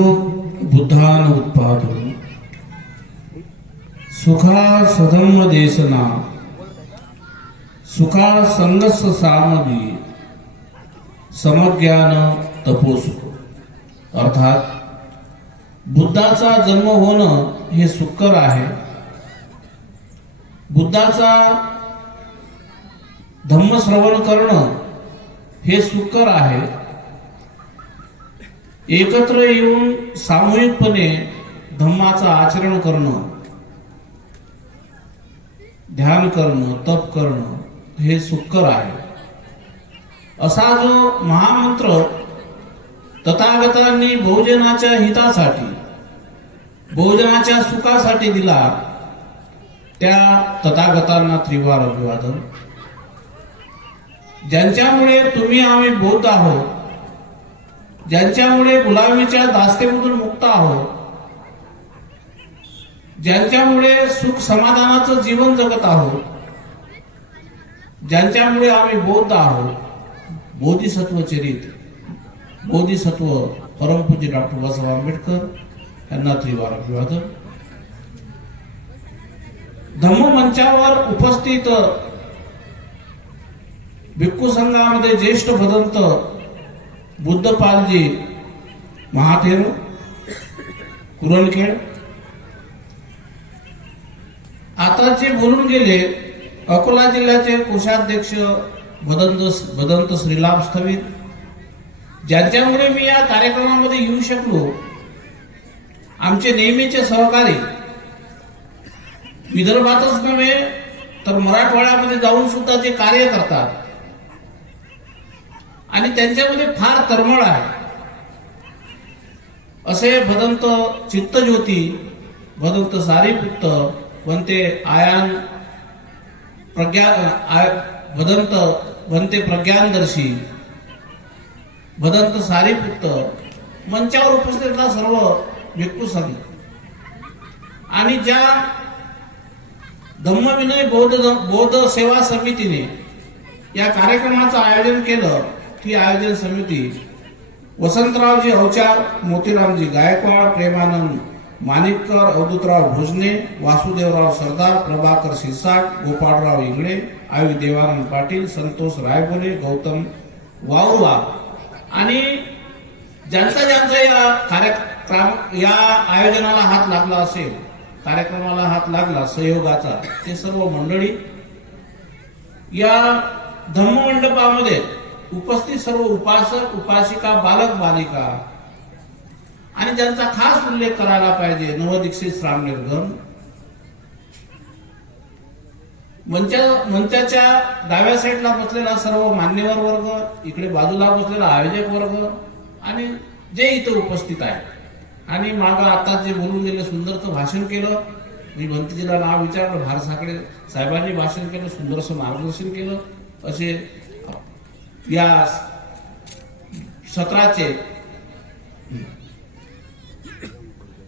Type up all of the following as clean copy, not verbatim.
बुद्धान उत्पादन सुखा सधम्म देशना सुखा संगस सामगी समज्ञान तपोसुख। अर्थात बुद्धाचा जन्म होणं हे सुकर आहे, बुद्धाचा धम्म श्रवण करणं हे सुकर आहे, एकत्र येऊन सामूहिकपणे धम्माचं आचरण करणं, ध्यान करणं, तप करणं हे सुकर आहे। असा जो महामंत्र तथागतांनी बहुजनाच्या हितासाठी, बहुजनाच्या सुखासाठी दिला, त्या तथागतांना त्रिवार अभिवादन। ज्यांच्यामुळे तुम्ही आम्ही बौद्ध आहोत, ज्यांच्यामुळे गुलामीच्या दास्तेमधून मुक्त आहोत, ज्यांच्यामुळे सुख समाधानाचं जीवन जगत आहोत, ज्यांच्यामुळे आम्ही बौद्ध आहोत, बोधिसत्व चरित बोधिसत्व परमपूज्य डॉक्टर बाबासाहेब आंबेडकर यांना त्रिवार अभिवादन। धम्म मंचावर उपस्थित भिक्खू संघामध्ये ज्येष्ठ भदंत बुद्धपालजी महाथेर कुरणखेड, आता जे बोलून गेले अकोला जिल्ह्याचे कोषाध्यक्ष भदंत श्रीलाभ स्थविर, ज्यांच्यामुळे मी या कार्यक्रमामध्ये येऊ शकलो, आमचे नेहमीचे सहकारी, विदर्भातच नव्हे तर मराठवाड्यामध्ये जाऊन सुद्धा जे कार्य करतात आणि त्यांच्यामध्ये फार तळमळ आहे, असे भदंत चित्तज्योती, भदंत सारीपुत्त, बनते आयान भदंत बनते प्रज्ञानदर्शी, भदंत सारीपुत्त मंचावर उपस्थित सर्व भिक्खू संघ आणि ज्या धम्मविनय बौद्ध सेवा समितीने या कार्यक्रमाचं आयोजन केलं, ती आयोजन समिती वसंतरावजी अवचार, मोतीरामजी गायकवाड, प्रेमानंद माणिककर, अवधूतराव भोजने, वासुदेवराव सरदार, प्रभाकर शिरसाट, गोपाळराव इंगळे, आयु देवानंद पाटील, संतोष रायबोले, गौतम वावुवा आणि ज्यांचा या कार्यक्रम या आयोजनाला हात लागला असेल, कार्यक्रमाला हात लागला सहयोगाचा, ते सर्व मंडळी या धम्म मंडपामध्ये उपस्थित सर्व उपासक उपासिका, बालक बालिका आणि ज्यांचा खास उल्लेख करायला पाहिजे नवदीक्षित श्रामणेरगण, मंचाच्या डाव्या साईडला बसलेला सर्व मान्यवर वर्ग, इकडे बाजूला बसलेला आयोजक वर्ग आणि जे इथे उपस्थित आहे, आणि मागं आता जे बोलून गेले सुंदरचं भाषण केलं, मी भंतीजीला नाव विचारलं, भार साकडे साहेबांनी भाषण केलं, सुंदरचं मार्गदर्शन केलं, असे या सत्राचे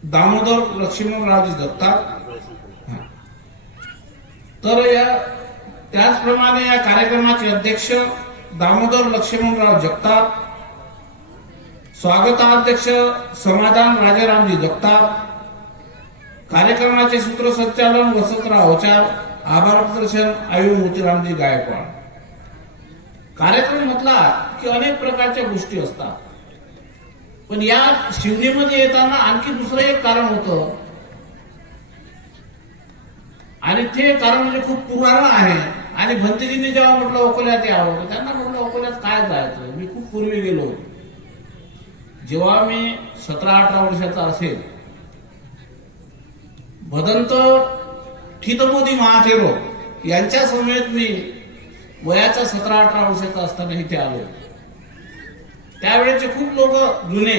दामोदर लक्ष्मणरावजी जगताप, तर त्याचप्रमाणे या कार्यक्रमाचे अध्यक्ष दामोदर लक्ष्मणराव जगताप, स्वागताध्यक्ष समाधान राजारामजी जगताप, कार्यक्रमाचे सूत्रसंचालन वसंतराव अवचार, आभार प्रदर्शन आयु मोतीरामजी गायकवाड। कार्यक्रम म्हटला की अनेक प्रकारच्या गोष्टी असतात, पण या शिवनेमध्ये येताना आणखी दुसरं एक कारण होतं, आणि ते कारण म्हणजे खूप पुराण आहे। आणि भंतेजींनी जेव्हा म्हटलं अकोल्यात यावं, त्यांना म्हटलं अकोल्यात काय जायचं, मी खूप पूर्वी गेलो होतो, जेव्हा मी 17-18 वर्षाचा असेल, भदंत ठितमोदी महाथेरो यांच्या समेत मी वयाचा 17-18 वर्षाचा असताना इथे आलो। त्यावेळेचे खूप लोक जुने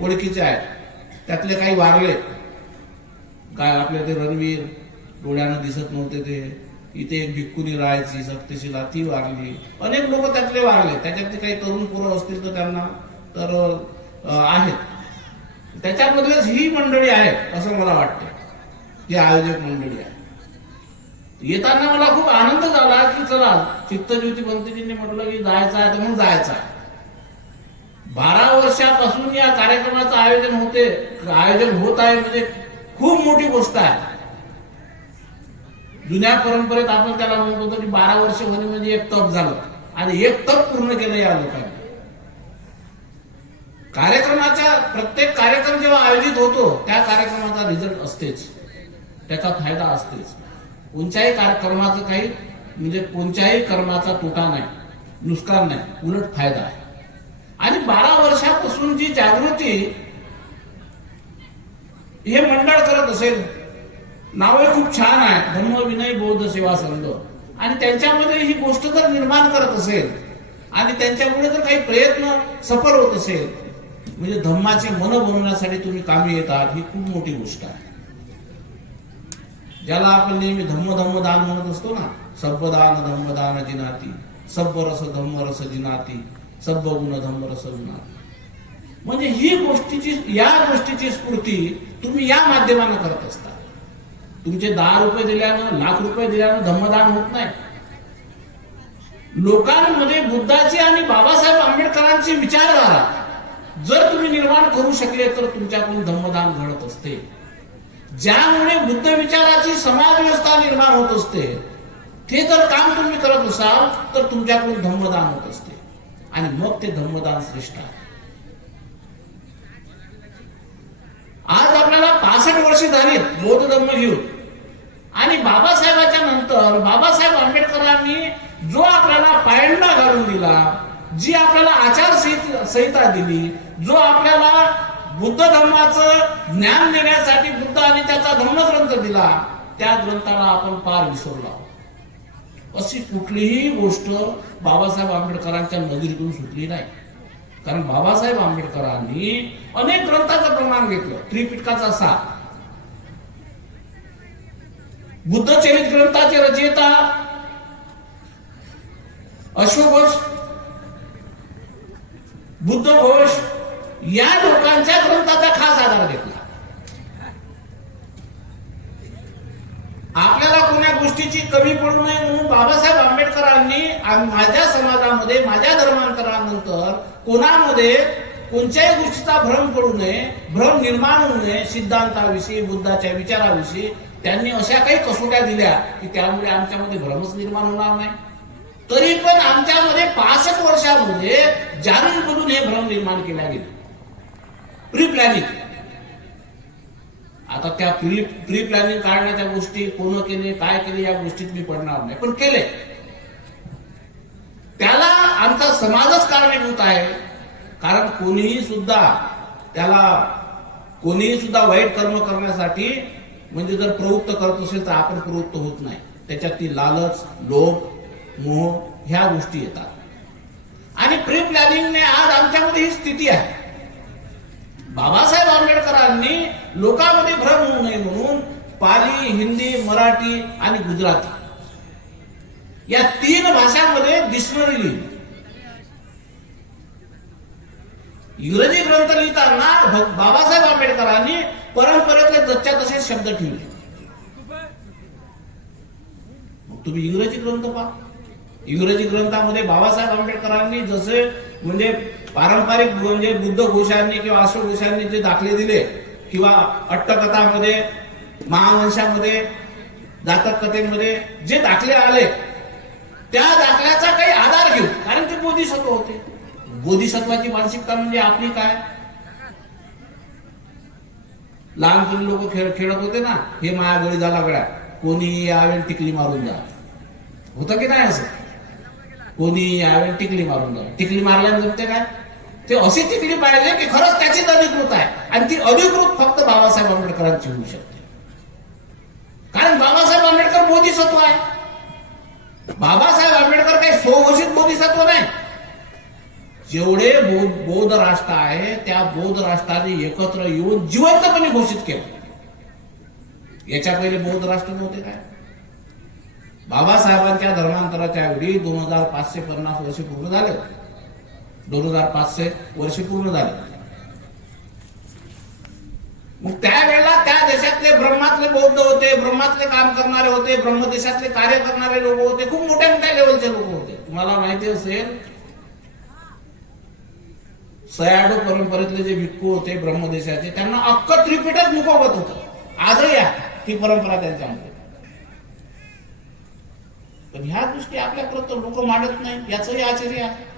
ओळखीचे आहेत, त्यातले काही वारले, काय आपले ते रणवीर डोळ्यानं दिसत नव्हते, ते इथे एक भिक्खुनी राहायची सत्यशिला, ती वारली, अनेक लोक त्यातले वारले, त्याच्यातले काही तरुण पोरं असतील तर त्यांना तर आहेत, त्याच्यामधलेच ही मंडळी आहे असं मला वाटतं, ही आयोजक मंडळी आहे। येताना मला खूप आनंद झाला की चला चित्तज्योती भंतेजींनी म्हटलं की जायचं आहे तर म्हणून जायचं आहे, 12 वर्षापासून या कार्यक्रमाचं आयोजन होत आहे म्हणजे खूप मोठी गोष्ट आहे. जुन्या परंपरेत आपण त्याला म्हणतो की 12 वर्ष होणे म्हणजे एक तप झालं आणि एक तप पूर्ण केलं या लोकांनी. कार्यक्रमाच्या प्रत्येक कार्यक्रम जेव्हा आयोजित होतो त्या कार्यक्रमाचा रिझल्ट असतेच, त्याचा फायदा असतेच. कोणत्याही कार्यक्रमाचं काही म्हणजे कोणत्याही कर्माचा तोटा नाही, नुकसान नाही, उलट फायदा आहे. आणि 12 वर्षापासून जी जागृती हे मंडळ करत असेल, नावही खूप छान आहे, धम्म विनय बौद्ध सेवा संघ, आणि त्यांच्यामध्ये ही गोष्ट जर निर्माण करत असेल आणि त्यांच्यामुळे जर काही प्रयत्न सफल होत असेल म्हणजे धम्माचे मन बनवण्यासाठी तुम्ही कामी येतात, ही खूप मोठी गोष्ट आहे. ज्याला आपण नेहमी धम्म धम्म दान म्हणत असतो ना, सब्बदान धम्मदान जिनाती, सब्ब रस धम्म रस जिनाती, सब्ब गुण धम्म रस गुणाती. म्हणजे या गोष्टीची स्फूर्ती तुम्ही या माध्यमाने करत असता. तुमचे 10 रुपये दिल्यानं, लाख रुपये दिल्यानं धम्मदान होत नाही. लोकांमध्ये बुद्धाची आणि बाबासाहेब आंबेडकरांची विचारधारा जर तुम्ही निर्माण करू शकले तर तुमच्याकडून धम्मदान घडत असते. ज्यामुळे बुद्ध विचाराची समाज व्यवस्था निर्माण होत असते, ते जर काम तुम्ही करत असाल तर तुमच्याकडून धम्मदान होत असते आणि मग ते धम्मदान श्रेष्ठ आहे. आज आपल्याला 65 वर्षे झालीत बौद्ध धम्म घेऊन, आणि बाबासाहेबांच्या नंतर बाबासाहेब आंबेडकरांनी जो आपल्याला पायंडा घालून दिला, जी आपल्याला आचारसंहिता दिली, जो आपल्याला बुद्ध धर्माचं ज्ञान देण्यासाठी बुद्ध आणि त्याचा धर्मग्रंथ दिला, त्या ग्रंथाला आपण पार विसरलो आहोत. अशी कुठलीही गोष्ट बाबासाहेब आंबेडकरांच्या नजरेतून सुटली नाही. कारण बाबासाहेब आंबेडकरांनी अनेक ग्रंथाचं प्रमाण घेतलं. त्रिपिटकाचा सार, बुद्धचरित ग्रंथाचे रचयिता अश्वघोष, बुद्धघोष या लोकांच्या ग्रंथाचा खास आधार घेतला. आपल्याला कोणत्या गोष्टीची कमी पडू नये म्हणून बाबासाहेब आंबेडकरांनी माझ्या समाजामध्ये, माझ्या धर्मांतरानंतर कोणामध्ये कोणत्याही गोष्टीचा भ्रम पडू नये, भ्रम निर्माण होऊ नये, सिद्धांताविषयी, बुद्धाच्या विचाराविषयी त्यांनी अशा काही कसोट्या दिल्या की त्यामुळे आमच्यामध्ये भ्रमच निर्माण होणार नाही. तरी पण आमच्यामध्ये 65 वर्षांमध्ये जाणून बुजून हे भ्रम निर्माण केल्या गेले. Pre planning. आता त्या प्री प्लॅनिंग काढण्याच्या गोष्टी कोण केले, काय केले या गोष्टीत मी पडणार नाही, पण केले. त्याला आमचा समाजच कारणीभूत आहे. कारण कोणीही सुद्धा वाईट कर्म करण्यासाठी म्हणजे जर प्रवृत्त करत असेल तर आपण प्रवृत्त होत नाही. त्याच्यात ती लालच, लोभ, मोह ह्या गोष्टी येतात. आणि प्री प्लॅनिंगने आज आमच्यामध्ये ही स्थिती आहे. बाबासाहेब आंबेडकरांनी लोकांमध्ये भ्रम होऊ नये म्हणून पाली, हिंदी, मराठी आणि गुजराती या 3 भाषांमध्ये डिक्शनरी लिहिली. इंग्रजी ग्रंथ लिहिताना बाबासाहेब आंबेडकरांनी परंपरेतले जसच्या तसे शब्द ठेवले. मग तुम्ही इंग्रजी ग्रंथ पहा. इंग्रजी ग्रंथामध्ये बाबासाहेब आंबेडकरांनी जसे म्हणजे पारंपरिक म्हणजे बुद्ध घोषांनी किंवा अश्वघोषांनी जे दाखले दिले किंवा अट्टकथामध्ये, महावंशामध्ये, जातक कथेमध्ये जे दाखले आले त्या दाखल्याचा काही आधार घेऊ. कारण ते बोधिसत्व होते. बोधिसत्वाची मानसिकता म्हणजे आपली काय, लहानपणी लोक खेळत होते ना, हे माया गळी झाला गळ्या, कोणी यावेळी टिकली मारून जा, होतं की नाही असं? कोणी यावेळी टिकली मारून जा. टिकली मारल्याने जमते काय? ते अशी टिकली पाहिजे की खरंच त्याचीच अधिकृत आहे आणि ती अधिकृत फक्त बाबासाहेब आंबेडकरांची होऊ शकते. कारण बाबासाहेब आंबेडकर बोधिसत्व आहे. बाबासाहेब आंबेडकर काही स्वघोषित बोधिसत्व नाही. जेवढे बौद्ध राष्ट्र आहे त्या बौद्ध राष्ट्राने एकत्र येऊन जिवंतपणे घोषित केलं. याच्या पहिले बौद्ध राष्ट्र नव्हते काय? बाबासाहेबांच्या धर्मांतराच्या वेळी 2550 वर्ष पूर्ण झाले. 2500 वर्ष पूर्ण झाले. मग त्यावेळेला त्या देशातले ब्रह्मातले बौद्ध होते, ब्रह्मातले काम करणारे होते, ब्रह्मदेशातले कार्य करणारे लोक होते, खूप मोठ्या मोठ्या लेवलचे लोक होते. तुम्हाला माहिती असेल सयाडो परंपरेतले जे भिक्खू होते ब्रह्मदेशाचे, त्यांना अख्ख त्रिपिटक मुखवत होतं. आजही आहे ती परंपरा त्यांच्यामध्ये. पण ह्या गोष्टी आपल्याकडे तर लोक मांडत नाही. याचंही आश्चर्य आहे.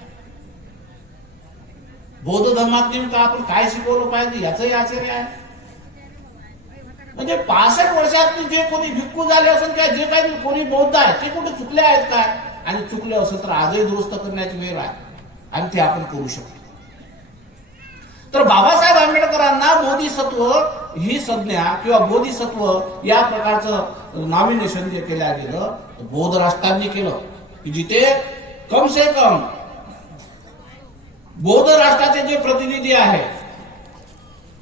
बौद्ध धर्मात नेमकं आपण काय शिकवलं पाहिजे याचंही आश्चर्य आहे. म्हणजे 65 वर्षात जे कोणी भिक्खू झाले असेल किंवा जे काही कोणी बौद्ध आहेत ते कुठे चुकले आहेत काय? आणि चुकले असेल तर आजही दुरुस्त करण्याची वेळ आहे आणि ते आपण करू शकतो. तर बाबासाहेब आंबेडकरांना बोधिसत्व ही संज्ञा किंवा बोधिसत्व या प्रकारचं नॉमिनेशन जे केलं गेलं बौद्ध राष्ट्रांनी केलं की जिथे कम से कम बौद्ध राष्ट्राचे जे प्रतिनिधी आहेत,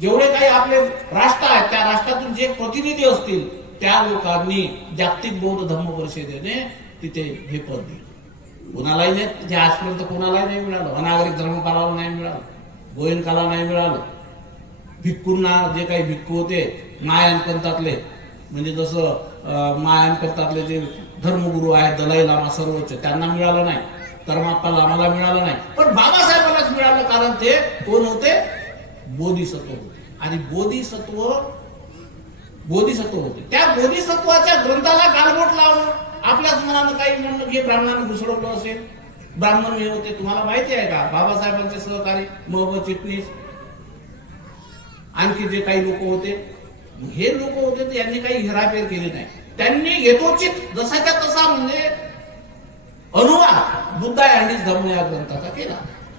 जेवढे काही आपले राष्ट्र आहेत त्या राष्ट्रातून जे प्रतिनिधी असतील त्या लोकांनी जागतिक बौद्ध धर्म परिषदेने तिथे हे पद दिलं. कोणालाही नाही, तिथे आजपर्यंत कोणालाही नाही मिळालं. अनागरिक धर्मपालाला नाही मिळालं, गोयंकाला नाही मिळालं. भिक्खूंना जे काही भिक्खू होते महायान पंथातले, म्हणजे जसं महायान पंथातले जे धर्मगुरू आहेत दलाई लामा सर्वोच्च, त्यांना मिळालं नाही. कर्माप्पा लामाला मिळालं नाही. पण बाबासाहेबांनाच मिळालं, कारण ते कोण होते? बोधिसत्व होते. आणि बोधिसत्व होते. त्या बोधिसत्वाच्या ग्रंथाला गालबोट लावणं, आपल्याच मनानं काही म्हणणं की ब्राह्मणांना घुसडवलं असेल. ब्राह्मण हे होते, तुम्हाला माहिती आहे का? बाबासाहेबांचे सहकारी मोहम्मद चिटणीस, आणखी जे काही लोक होते, हे लोक होते तर यांनी काही हेराफेर केली नाही. त्यांनी यथोचित जसाच्या तसा म्हणजे अनुवाद बुद्धा अँड धर्म या ग्रंथाचा केला.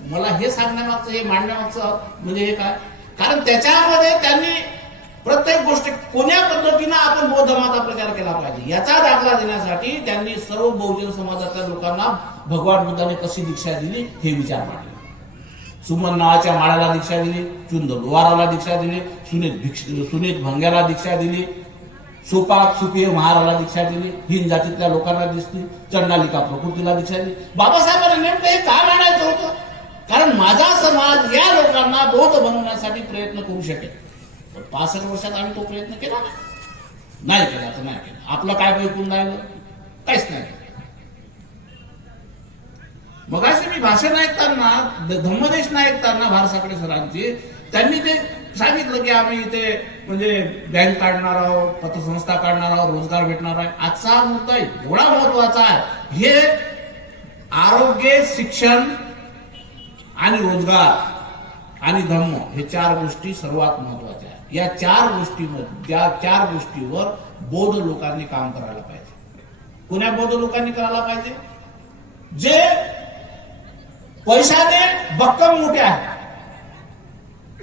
मला हे सांगण्यामागचं, हे मांडण्यामागचं म्हणजे हे काय? कारण त्याच्यामध्ये त्यांनी प्रत्येक गोष्ट कोण्या पद्धतीनं आपण बौद्ध धर्माचा प्रचार केला पाहिजे याचा दाखला देण्यासाठी त्यांनी सर्व बहुजन समाजातल्या लोकांना भगवान बुद्धाने कशी दीक्षा दिली हे विचार मांडले. सुमन नावाच्या माळ्याला दीक्षा दिली, चुंद लोवाराला दीक्षा दिली, सुनीत भंग्याला दीक्षा दिली, सोपाक सुपीय महाराला दीक्षा दिली, हिंद जातीतल्या लोकांना दिसली, चंडालिका प्रकृतीला दीक्षा दिली. बाबासाहेबांना नेमकं हे काय मांडायचं होतं? कारण माझा समाज या लोकांना बौद्ध बनवण्यासाठी प्रयत्न करू शकेल. 65 वर्षात आम्ही तो प्रयत्न केला नाही केला तर नाही केला. आपलं काय पैकून राहिलं? काहीच नाही. मग असे मी भाषण ऐकताना, धम्मदेश ऐकताना भारसाकडे सरांची, त्यांनी ते सांगितलं की आम्ही इथे म्हणजे बँक काढणार आहोत, पतसंस्था काढणार आहोत, रोजगार भेटणार आहे. आजचा मुद्दा एवढा महत्वाचा आहे. हे आरोग्य, शिक्षण आणि रोजगार आणि धम्म हे 4 गोष्टी सर्वात महत्वाच्या आहेत. या 4 गोष्टीमध्ये, या 4 गोष्टीवर बौद्ध लोकांनी काम करायला पाहिजे. कोण्या बौद्ध लोकांनी करायला पाहिजे? जे पैशाने भक्कम मोठे आहेत,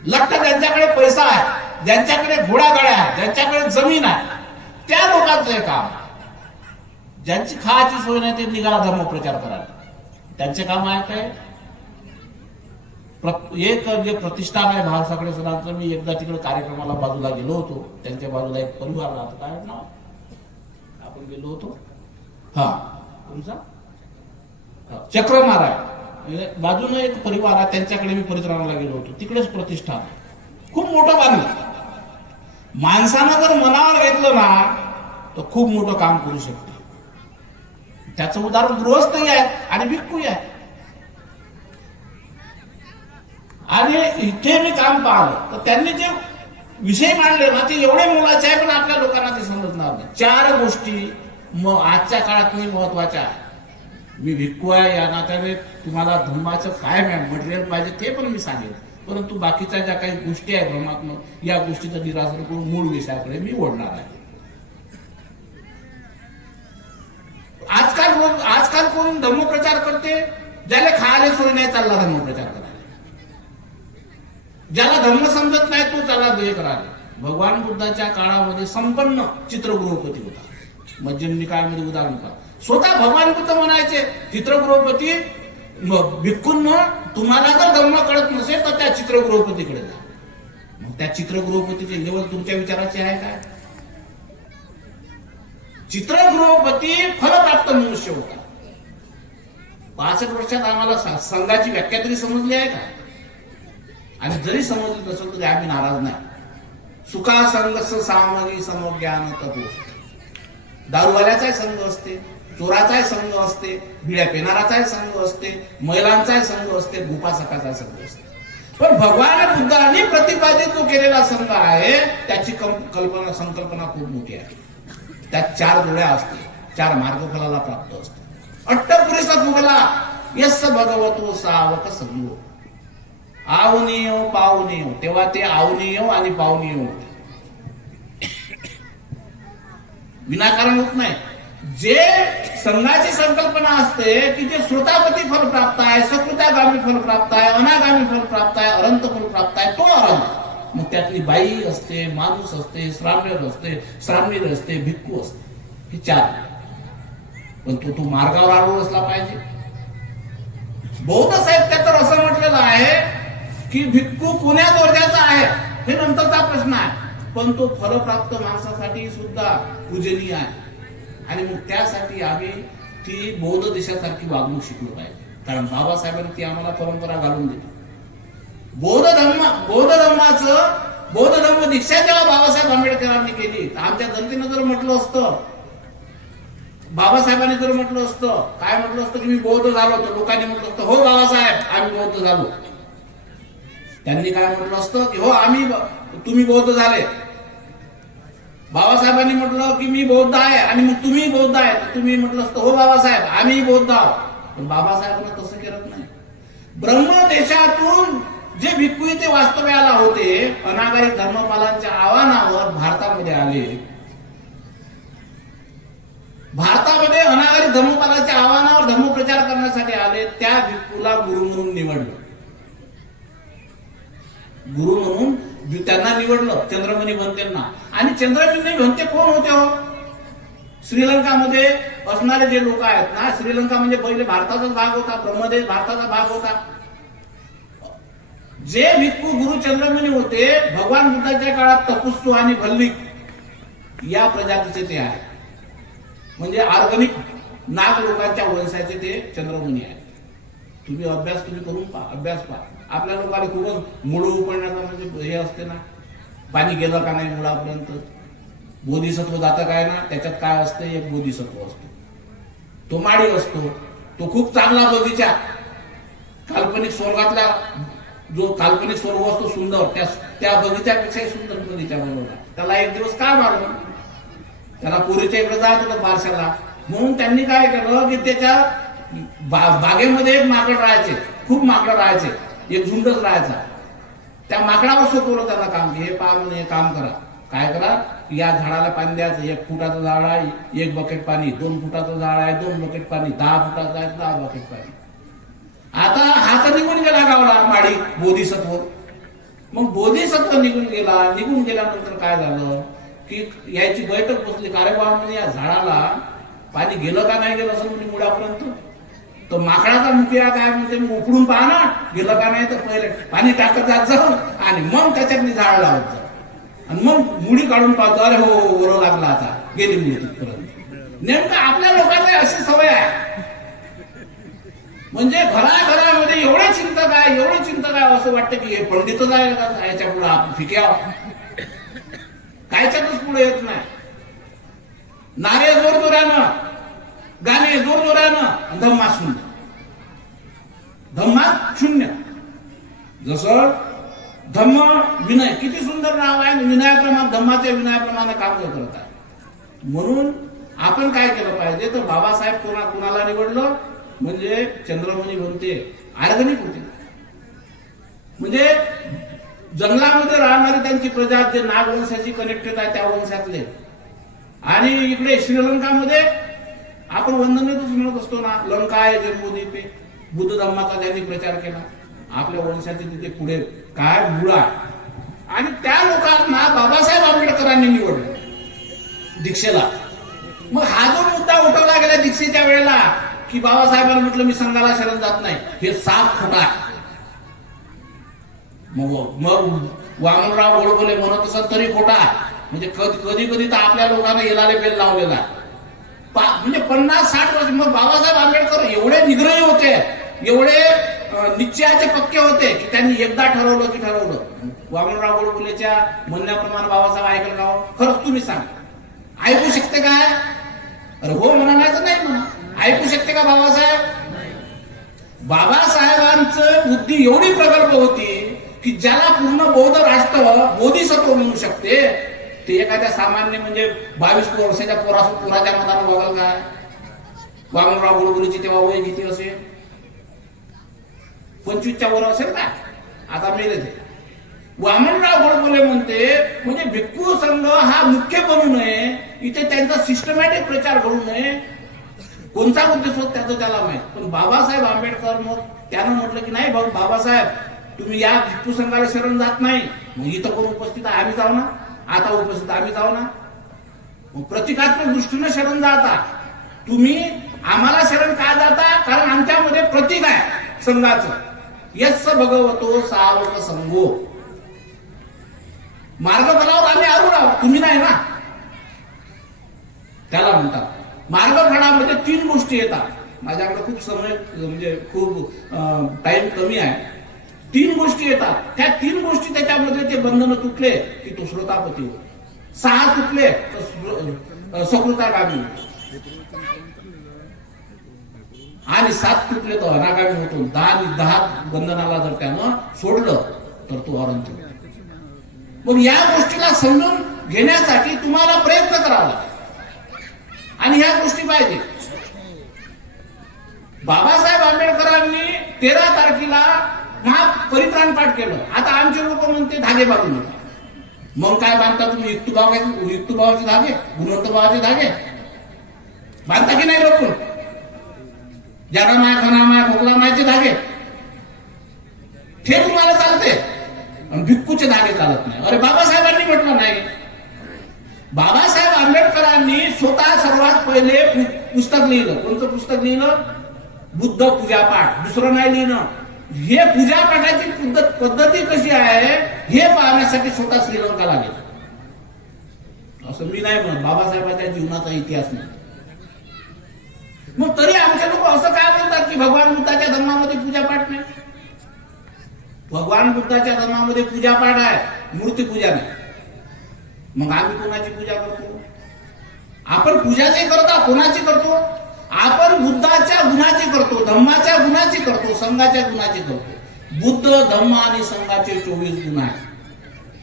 लट्ट ज्यांच्याकडे पैसा आहे, ज्यांच्याकडे घोडागाड्या आहेत, ज्यांच्याकडे जमीन आहे, त्या लोकांचं हे काम. ज्यांची खायची सोय नाही ते निघाला धर्म प्रचार करायला, त्यांचे काम आहे काय? एक जे प्रतिष्ठान आहे भारसाकडे सरांचं, मी एकदा तिकडे कार्यक्रमाला बाजूला गेलो होतो. त्यांच्या बाजूला एक परिवार राहतो, काय नाव आपण गेलो होतो, हा तुमचा चक्रमार आहे, बाजूला एक परिवार आहे, त्यांच्याकडे मी परित्राणाला गेलो होतो. तिकडेच प्रतिष्ठान खूप मोठं बांधलं. माणसानं जर मनावर घेतलं ना तर खूप मोठं काम करू शकते. त्याचं उदाहरण गृहस्थही आहे आणि भिक्खूही आहे. आणि इथे मी काम पाहिलं तर त्यांनी जे विषय मांडले ना ते एवढे मोलाचे आहे, पण आपल्या लोकांना ते समजणार नाही. 4 गोष्टी आजच्या काळात महत्वाच्या आहे. मी भिक्खू आहे या नात्याने तुम्हाला धर्माचं काय मटेरियल पाहिजे ते पण मी सांगेन, परंतु बाकीच्या ज्या काही गोष्टी आहेत धर्मात्मक, या गोष्टीचं निरासन करून मूळ विषयाकडे मी ओढणार आहे. आजकाल कोण धर्मप्रचार करते? ज्याला खायला सोय नाही चालला धर्मप्रचार करायला, ज्याला धर्म समजत नाही तो त्याला हे करायला. भगवान बुद्धाच्या काळामध्ये संपन्न चित्रगृहपती होता. मध्यम निकायामध्ये उदाहरण पहा, स्वतः भगवान बुद्ध म्हणायचे चित्रगृहपती भिक्खूंना, तुम्हाला जर धर्म कळत नसेल तर त्या चित्रगृहपतीकडे जा. मग त्या चित्रगृहपतीचे लेवल तुमच्या विचाराचे आहे काय? चित्रगृहपती फलप्राप्त मनुष्य होता. 65 वर्षात आम्हाला संघाची व्याख्या तरी समजली आहे का? आणि जरी समजली नसेल तरी आम्ही नाराज नाही. सुखा संघ सामगी समज्ञान तपोष. दारूवाल्याचाही संघ असते, चोराचाही संघ असते, बिड्या पेनाराचाही संघ असते, महिलांचाही संघ असते, उपासकाचा संघ असते. पण भगवान बुद्धांनी प्रतिपादित जो केलेला संघ आहे त्याची कल्पना संकल्पना खूप मोठी आहे. त्यात 4 जोड्या असते, 4 मार्गफलाला प्राप्त असते. अट्टपुरीचा मुगला यस भगवतो सावक संगो आवनीय पावनीय. तेव्हा ते आवनीय आणि पावनीय होते, विनाकारण होत नाही. जे संघाची संकल्पना असते की जे श्रोतापती फल प्राप्त आहे, सकृतागामी फल प्राप्त आहे, अनागामी फल प्राप्त आहे, अनंत फल प्राप्त आहे, तो अनंत. मग त्यातली बाई असते, माणूस असते, श्राम्य असते, श्रामणीर असते, भिक्खू असते, हे 4. पण तो मार्गावर आढळून असला पाहिजे. बौद्ध साहित्यात तर असं म्हटलेलं आहे की भिक्खू कोण्या दर्जाचा आहे हे नंतरचा प्रश्न आहे, पण तो फलप्राप्त माणसासाठी सुद्धा पूजनीय आहे. आणि मग त्यासाठी आम्ही ती बौद्ध देशासारखी वागणूक शिकलो पाहिजे, कारण बाबासाहेबांनी ती आम्हाला परंपरा घालून दिली. बौद्ध धर्म दीक्षा जेव्हा बाबासाहेब आंबेडकरांनी केली, तर आमच्या जनतेनं जर म्हटलं असतं, बाबासाहेबांनी जर म्हटलं असतं, काय म्हटलं असतं की मी बौद्ध झालो, तर लोकांनी म्हटलं असतं हो बाबासाहेब आम्ही बौद्ध झालो. त्यांनी काय म्हटलं असतं की हो तुम्ही बौद्ध झाले. बाबासाहेबांनी म्हटलं की मी बौद्ध आहे आणि मग तुम्ही बौद्ध आहे, तुम्ही म्हटलं असतं हो बाबासाहेब आम्ही बौद्ध आहोत. पण बाबासाहेबांना तसं करत नाही. ब्रह्मदेशातून जे भिक्खू इथे वास्तव्याला होते, अनागरिक धर्मपालांच्या आव्हानावर भारतामध्ये आले. भारतामध्ये अनागरिक धर्मपालाच्या आव्हानावर धर्मप्रचार करण्यासाठी आले. त्या भिक्खूला गुरु म्हणून निवडलं. गुरु म्हणून त्यांना निवडलं, चंद्रमणी भंतेंना. आणि चंद्रमणी भंते कोण होते हो? श्रीलंकामध्ये असणारे जे लोक आहेत ना, श्रीलंका म्हणजे पहिले भारताचाच भाग होता, ब्रह्मदेश भारताचा भाग होता. जे भिक्खू गुरु चंद्रमणी होते, भगवान बुद्धाच्या काळात तपुस्सू आणि भल्लिक या प्रजातीचे ते आहे. म्हणजे ऑर्गनिक नाग लोकांच्या वंशाचे ते चंद्रमुनी आहेत. तुम्ही करून पहा, अभ्यास पहा. आपल्या लोकांना खूपच मुळ उपडण्याचा म्हणजे हे असते ना, पाणी गेलं का नाही मुळापर्यंत. बोधिसत्व जातं काय ना, त्याच्यात काय असते, एक बोधिसत्व असतो, तो माडी असतो, तो खूप चांगला बगीचा, काल्पनिक स्वर्गातला जो काल्पनिक स्वर्ग असतो सुंदर, त्या बगीच्यापेक्षाही सुंदर बगीचा बनवला. त्याला एक दिवस का मारलं, त्याला पुरीच्या इकडे जात होतं बारशाला, म्हणून त्यांनी काय केलं की त्याच्या बागेमध्ये एक माकड राहायचे, खूप माकड राहायचे, एक झुंडच राहायचा. त्या माकडावर सोपवलं त्यांना काम, हे पहा म्हणून हे काम करा. काय करा, या झाडाला पाणी द्यायचं. 1 फुटाचं झाड आहे 1 बकेट पाणी, 2 फुटाचं झाड आहे 2 बकेट पाणी, 10 फुटाचं आहे 10 बकेट पाणी. आता हा तर निघून गेला गावला माडी बोधिसत्व. मग बोधिसत्व निघून गेल्यानंतर काय झालं की याची बैठक बसली, कार्यक्रम या झाडाला पाणी गेलं का नाही गेलं असं म्हणजे मुळापर्यंत. तो माकडाचा मुखिया काय म्हणते, मग उपडून पहा ना गेलं का नाही, तर पहिले पाणी टाकत जात जाऊ आणि मग त्याच्यातली झाड लावत जाऊ आणि मग मुडी काढून पाहतो, अरे हो ओरं लागला, आता गेली मुडी तिथपर्यंत. नेमकं आपल्या लोकांना अशी सवय आहे, म्हणजे घराघरामध्ये एवढे चिंतक आहे असं वाटतं की हे पंडितच आहे का, याच्या पुढे आपण फिके आहोत, कायच्यातच पुढे येत नाही. नारे जोरजोरानं, गाणे जोरजोरानं, धम्मात शून्य. जसं धम्म विनय, किती सुंदर नाव आहे, विनयाप्रमाणे धम्माच्या विनयाप्रमाणे काम करत आहे. म्हणून आपण काय केलं पाहिजे, तर बाबासाहेब कुणाला निवडलं, म्हणजे चंद्रमणी भंते ऑर्गनिक होते, म्हणजे जंगलामध्ये राहणारी त्यांची प्रजा, जे नाग वंशाची कनेक्टेड आहे त्या वंशातले. आणि इकडे श्रीलंकामध्ये आपण वंदनेतच म्हणत असतो ना, लंका आहे जन्मोदीप, बुद्ध धर्माचा ज्यांनी प्रचार केला, आपल्या वंशाचे तिथे पुढे काय मुळ आहे. आणि त्या लोकांना बाबासाहेब आंबेडकरांनी निवडलं दीक्षेला. मग हा जो मुद्दा उठवला गेला दीक्षेच्या वेळेला की बाबासाहेबांनी म्हटलं मी संघाला शरण जात नाही, हे साफ खोटा आहे. मग वामनराव गोडबोले म्हणत असत तरी खोटा आहे. म्हणजे कधी तर आपल्या लोकांना येणारे बेल लावलेला, म्हणजे 50-60 वर्ष. मग बाबासाहेब आंबेडकर एवढे निग्रही होते, एवढे निश्चयाचे पक्के होते की त्यांनी एकदा ठरवलं की ठरवलं. वामनराव गोडबोलेच्या म्हणण्याप्रमाणे बाबासाहेब ऐकलं का, खरंच तुम्ही सांगा ऐकू शकते काय, अरे हो म्हणा नाही तर नाही म्हणा, ऐकू शकते का बाबासाहेब. बाबासाहेबांचं बुद्धी एवढी प्रगल्भ होती की ज्याला पूर्ण बौद्ध राष्ट्र बोधिसत्व म्हणू शकते, ते एखाद्या सामान्य म्हणजे 22 वर्षाच्या पोराच्या मतानं बघाल काय? वामनराव गोडबोलेची तेव्हा वय किती असेल? 25च्या वर असेल का? आता मेले ते. वामनराव गोडबोले म्हणते म्हणजे भिक्खू संघ हा मुख्य बनू नये, इथे त्यांचा सिस्टमॅटिक प्रचार घडू नये. कोणता उद्देश होत त्याचं त्याला माहित. पण बाबासाहेब आंबेडकर मग त्यानं म्हटलं की नाही बाबासाहेब, तुम्ही या भिक्खू संघाला शरण जात नाही, मग इथं कोण उपस्थित आहे? आम्ही जाऊ ना. आता उपस्थित आम्ही जाऊ ना. मग प्रतिकात्मक दृष्टीने शरण जाता. तुम्ही आम्हाला शरण का जाता? कारण आमच्यामध्ये प्रतीक आहे संघाचं. यस्स भगवतो सावक संघो. मार्गफळावर आम्ही आरूढ आहोत, तुम्ही नाही ना. त्याला म्हणतात मार्गफळामध्ये 3 गोष्टी येतात. माझ्याकडे खूप समय म्हणजे खूप टाइम कमी आहे. 3 गोष्टी येतात. त्या 3 गोष्टी त्याच्यामध्ये ते बंधन तुटले की तो श्रोतापती होतो. 6 तुटले तर सकृतागामी, आणि 7 तुटले तर अनागामी होतो. 10 बंधनाला जर त्यानं सोडलं तर तो अनंत होतो. मग या गोष्टीला समजून घेण्यासाठी तुम्हाला प्रयत्न करावा लागेल आणि ह्या गोष्टी पाहिजे. बाबासाहेब आंबेडकरांनी 13 तारखेला महापरित्राण पाठ केलं. आता आमचे लोक म्हणते धागे बांधून. मग काय बांधता तुम्ही? युक्तभावाचे धागे, गुणवंत भावाचे धागे बांधता की नाही लोक? जनामाय खनामाय भोगलामायचे धागे हे तुम्हाला चालते, भिक्खूचे धागे चालत नाही. अरे बाबासाहेबांनी म्हटलं नाही. बाबासाहेब आंबेडकरांनी स्वतः सर्वात पहिले पुस्तक लिहिलं. कोणतं पुस्तक लिहिलं? बुद्ध पूजापाठ. दुसरं नाही लिहिलं. हे पूजापाठाची पद्धती कशी आहे हे पाहण्यासाठी स्वतः श्रीलंकाला गेला. असं मी नाही म्हणत, बाबासाहेबांच्या जीवनाचा इतिहास नाही. मग तरी आमचे लोक असं काय बोलतात की भगवान बुद्धाच्या धर्मामध्ये पूजापाठ नाही. भगवान बुद्धाच्या धर्मामध्ये पूजापाठ आहे, मूर्तीपूजा नाही. मग आम्ही कोणाची पूजा करतो? आपण पूजाचे करता कोणाची करतो? आपण बुद्धाच्या गुणाची करतो, धम्माच्या गुणाची करतो, संघाच्या गुणाची करतो. बुद्ध, धम्म आणि संघाचे 24 गुण आहेत.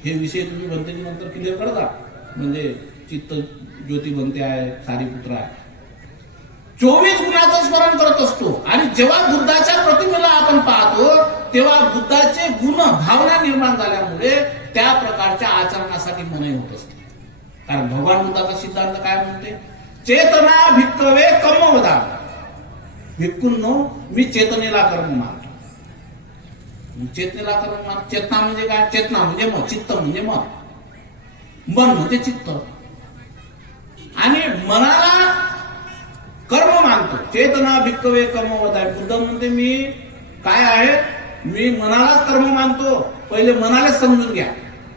हे विषय तुम्ही बनतेजी नंतर क्लिअर करता. म्हणजे चित्त ज्योती बनते आहे, सारीपुत्र आहे. 24 गुणाचं स्मरण करत असतो. आणि जेव्हा बुद्धाच्या प्रतिमेला आपण पाहतो तेव्हा बुद्धाचे गुण भावना निर्माण झाल्यामुळे त्या प्रकारच्या आचरणासाठी मनाई होत असते. कारण भगवान बुद्धाचा सिद्धांत काय म्हणते? चेतना भिक्खवे कर्म वदाम. भिक्खूंनो, मी चेतनेला कर्म मानतो. चेतनेला कर्म मान. चेतना म्हणजे काय? चेतना म्हणजे मन, चित्त म्हणजे मन, मन म्हणजे चित्त. आणि मनाला कर्म मानतो. चेतना भिक्खवे कर्म वदाम. बुद्ध म्हणते मी काय आहे? मी मनालाच कर्म मानतो. पहिले मनाला समजून घ्या.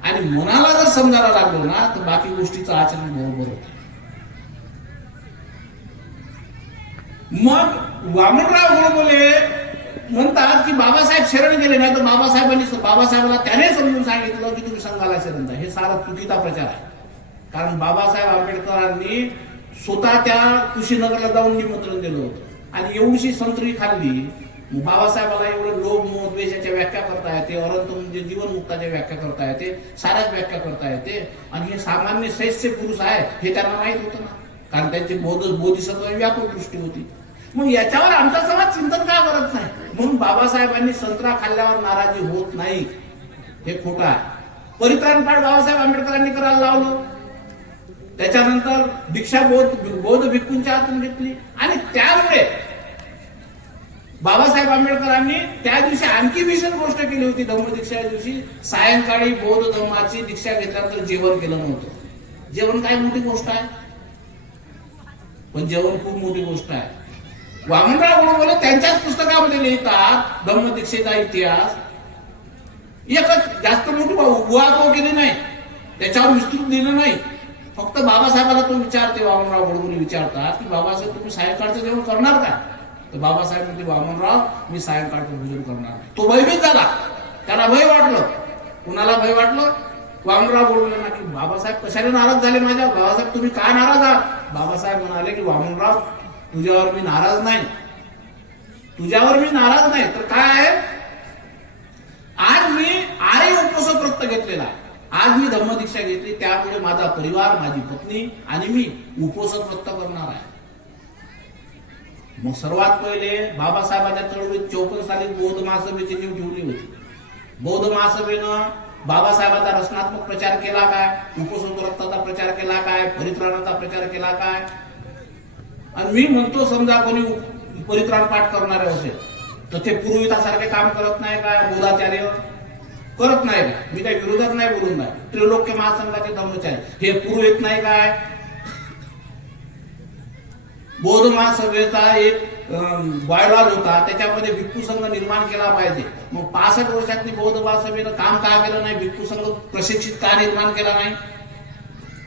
आणि मनाला जर समजायला लागलो ना तर बाकी गोष्टीचं आचरण बरोबर होतं. मग वामनराव गोडबोले म्हणतात की बाबासाहेब शरण गेले नाही तर बाबासाहेबाला त्याने समजून सांगितलं की तुम्ही संघाला शरण जा. हे सारा चुकीचा प्रचार आहे. कारण बाबासाहेब आंबेडकरांनी स्वतः त्या कुशीनगरला जाऊन निमंत्रण दिलं होतं आणि एवढीशी संत्री खाल्ली. बाबासाहेबाला एवढं लोभ मोह द्वेषाच्या व्याख्या करता येते, अनंत म्हणजे जीवनमुक्ताच्या व्याख्या करता येते, साऱ्याच व्याख्या करता येते. आणि हे सामान्य श्रेष्ठ पुरुष आहे हे त्यांना माहित होतं ना, कारण त्यांची बोधिसत्व व्यापक दृष्टी होती. मग याच्यावर आमचा समाज चिंतन का करत नाही? म्हणून बाबासाहेबांनी संत्रा खाल्ल्यावर नाराजी होत नाही हे खोटं आहे. परित्राण पाठ बाबासाहेब आंबेडकरांनी करायला लावलं. त्याच्यानंतर दीक्षा बौद्ध भिक्खूंच्या हातून घेतली. आणि त्यामुळे बाबासाहेब आंबेडकरांनी त्या दिवशी आणखी विशेष गोष्ट केली होती. धम्मदीक्षा दिवशी सायंकाळी बौद्ध धर्माची दीक्षा घेतल्यानंतर जेवण केलं नव्हतं. जेवण काय मोठी गोष्ट आहे? पण जेवण खूप मोठी गोष्ट आहे. वामनराव गोडबोले त्यांच्याच पुस्तकामध्ये लिहितात धम्मदीक्षेचा इतिहास. एकच जास्त मोठी उहापोह केली नाही, त्याच्यावर विस्तृत लिहिलं नाही. फक्त बाबासाहेबाला तो विचारते. वामनराव गोडबोले विचारतात की बाबासाहेब तुम्ही सायंकाळचं जेवण करणार का? तर बाबासाहेब म्हणते वामनराव मी सायंकाळचं भोजन करणार. तो भयभीत झाला, त्याला भय वाटलं. कुणाला भय वाटलं? वामनराव गोडबोलेंना की बाबासाहेब कशाने नाराज झाले माझ्या? बाबासाहेब तुम्ही का नाराज आहात? बाबासाहेब म्हणाले की वामनराव तुझ्यावर मी नाराज नाही, तुझ्यावर मी नाराज नाही तर काय आहे? आज मी आर्य उपवास व्रत घेतलेला आहे. आज मी धम्मदीक्षा घेतली, त्यामुळे माझा परिवार, माझी पत्नी आणि मी उपवास व्रत करणार आहे. मग सर्वात पहिले बाबासाहेबांच्या चळवळीत 54 साली बौद्ध महासभेची नीव ठेवली होती. बौद्ध महासभेनं बाबासाहेबांचा रचनात्मक प्रचार केला काय, उपवास व्रताचा प्रचार केला काय, परित्राणाचा प्रचार केला काय. आणि मी म्हणतो, समजा कोणी परित्राण पाठ करणारे असेल तर ते पुरोहितासारखे काम करत नाही काय, बोधाचार्य करत नाही काय. मी काही विरोधात नाही बोलून नाही. त्रिलोक्य महासंघाचे धर्मचारी हे पुरोहित नाही काय. बौद्ध महासभेचा एक बायलॉज होता, त्याच्यामध्ये भिक्खू संघ निर्माण केला पाहिजे. मग 65 वर्षातली बौद्ध महासभेनं काम का केलं नाही, भिक्खू संघ प्रशिक्षित का निर्माण केला नाही.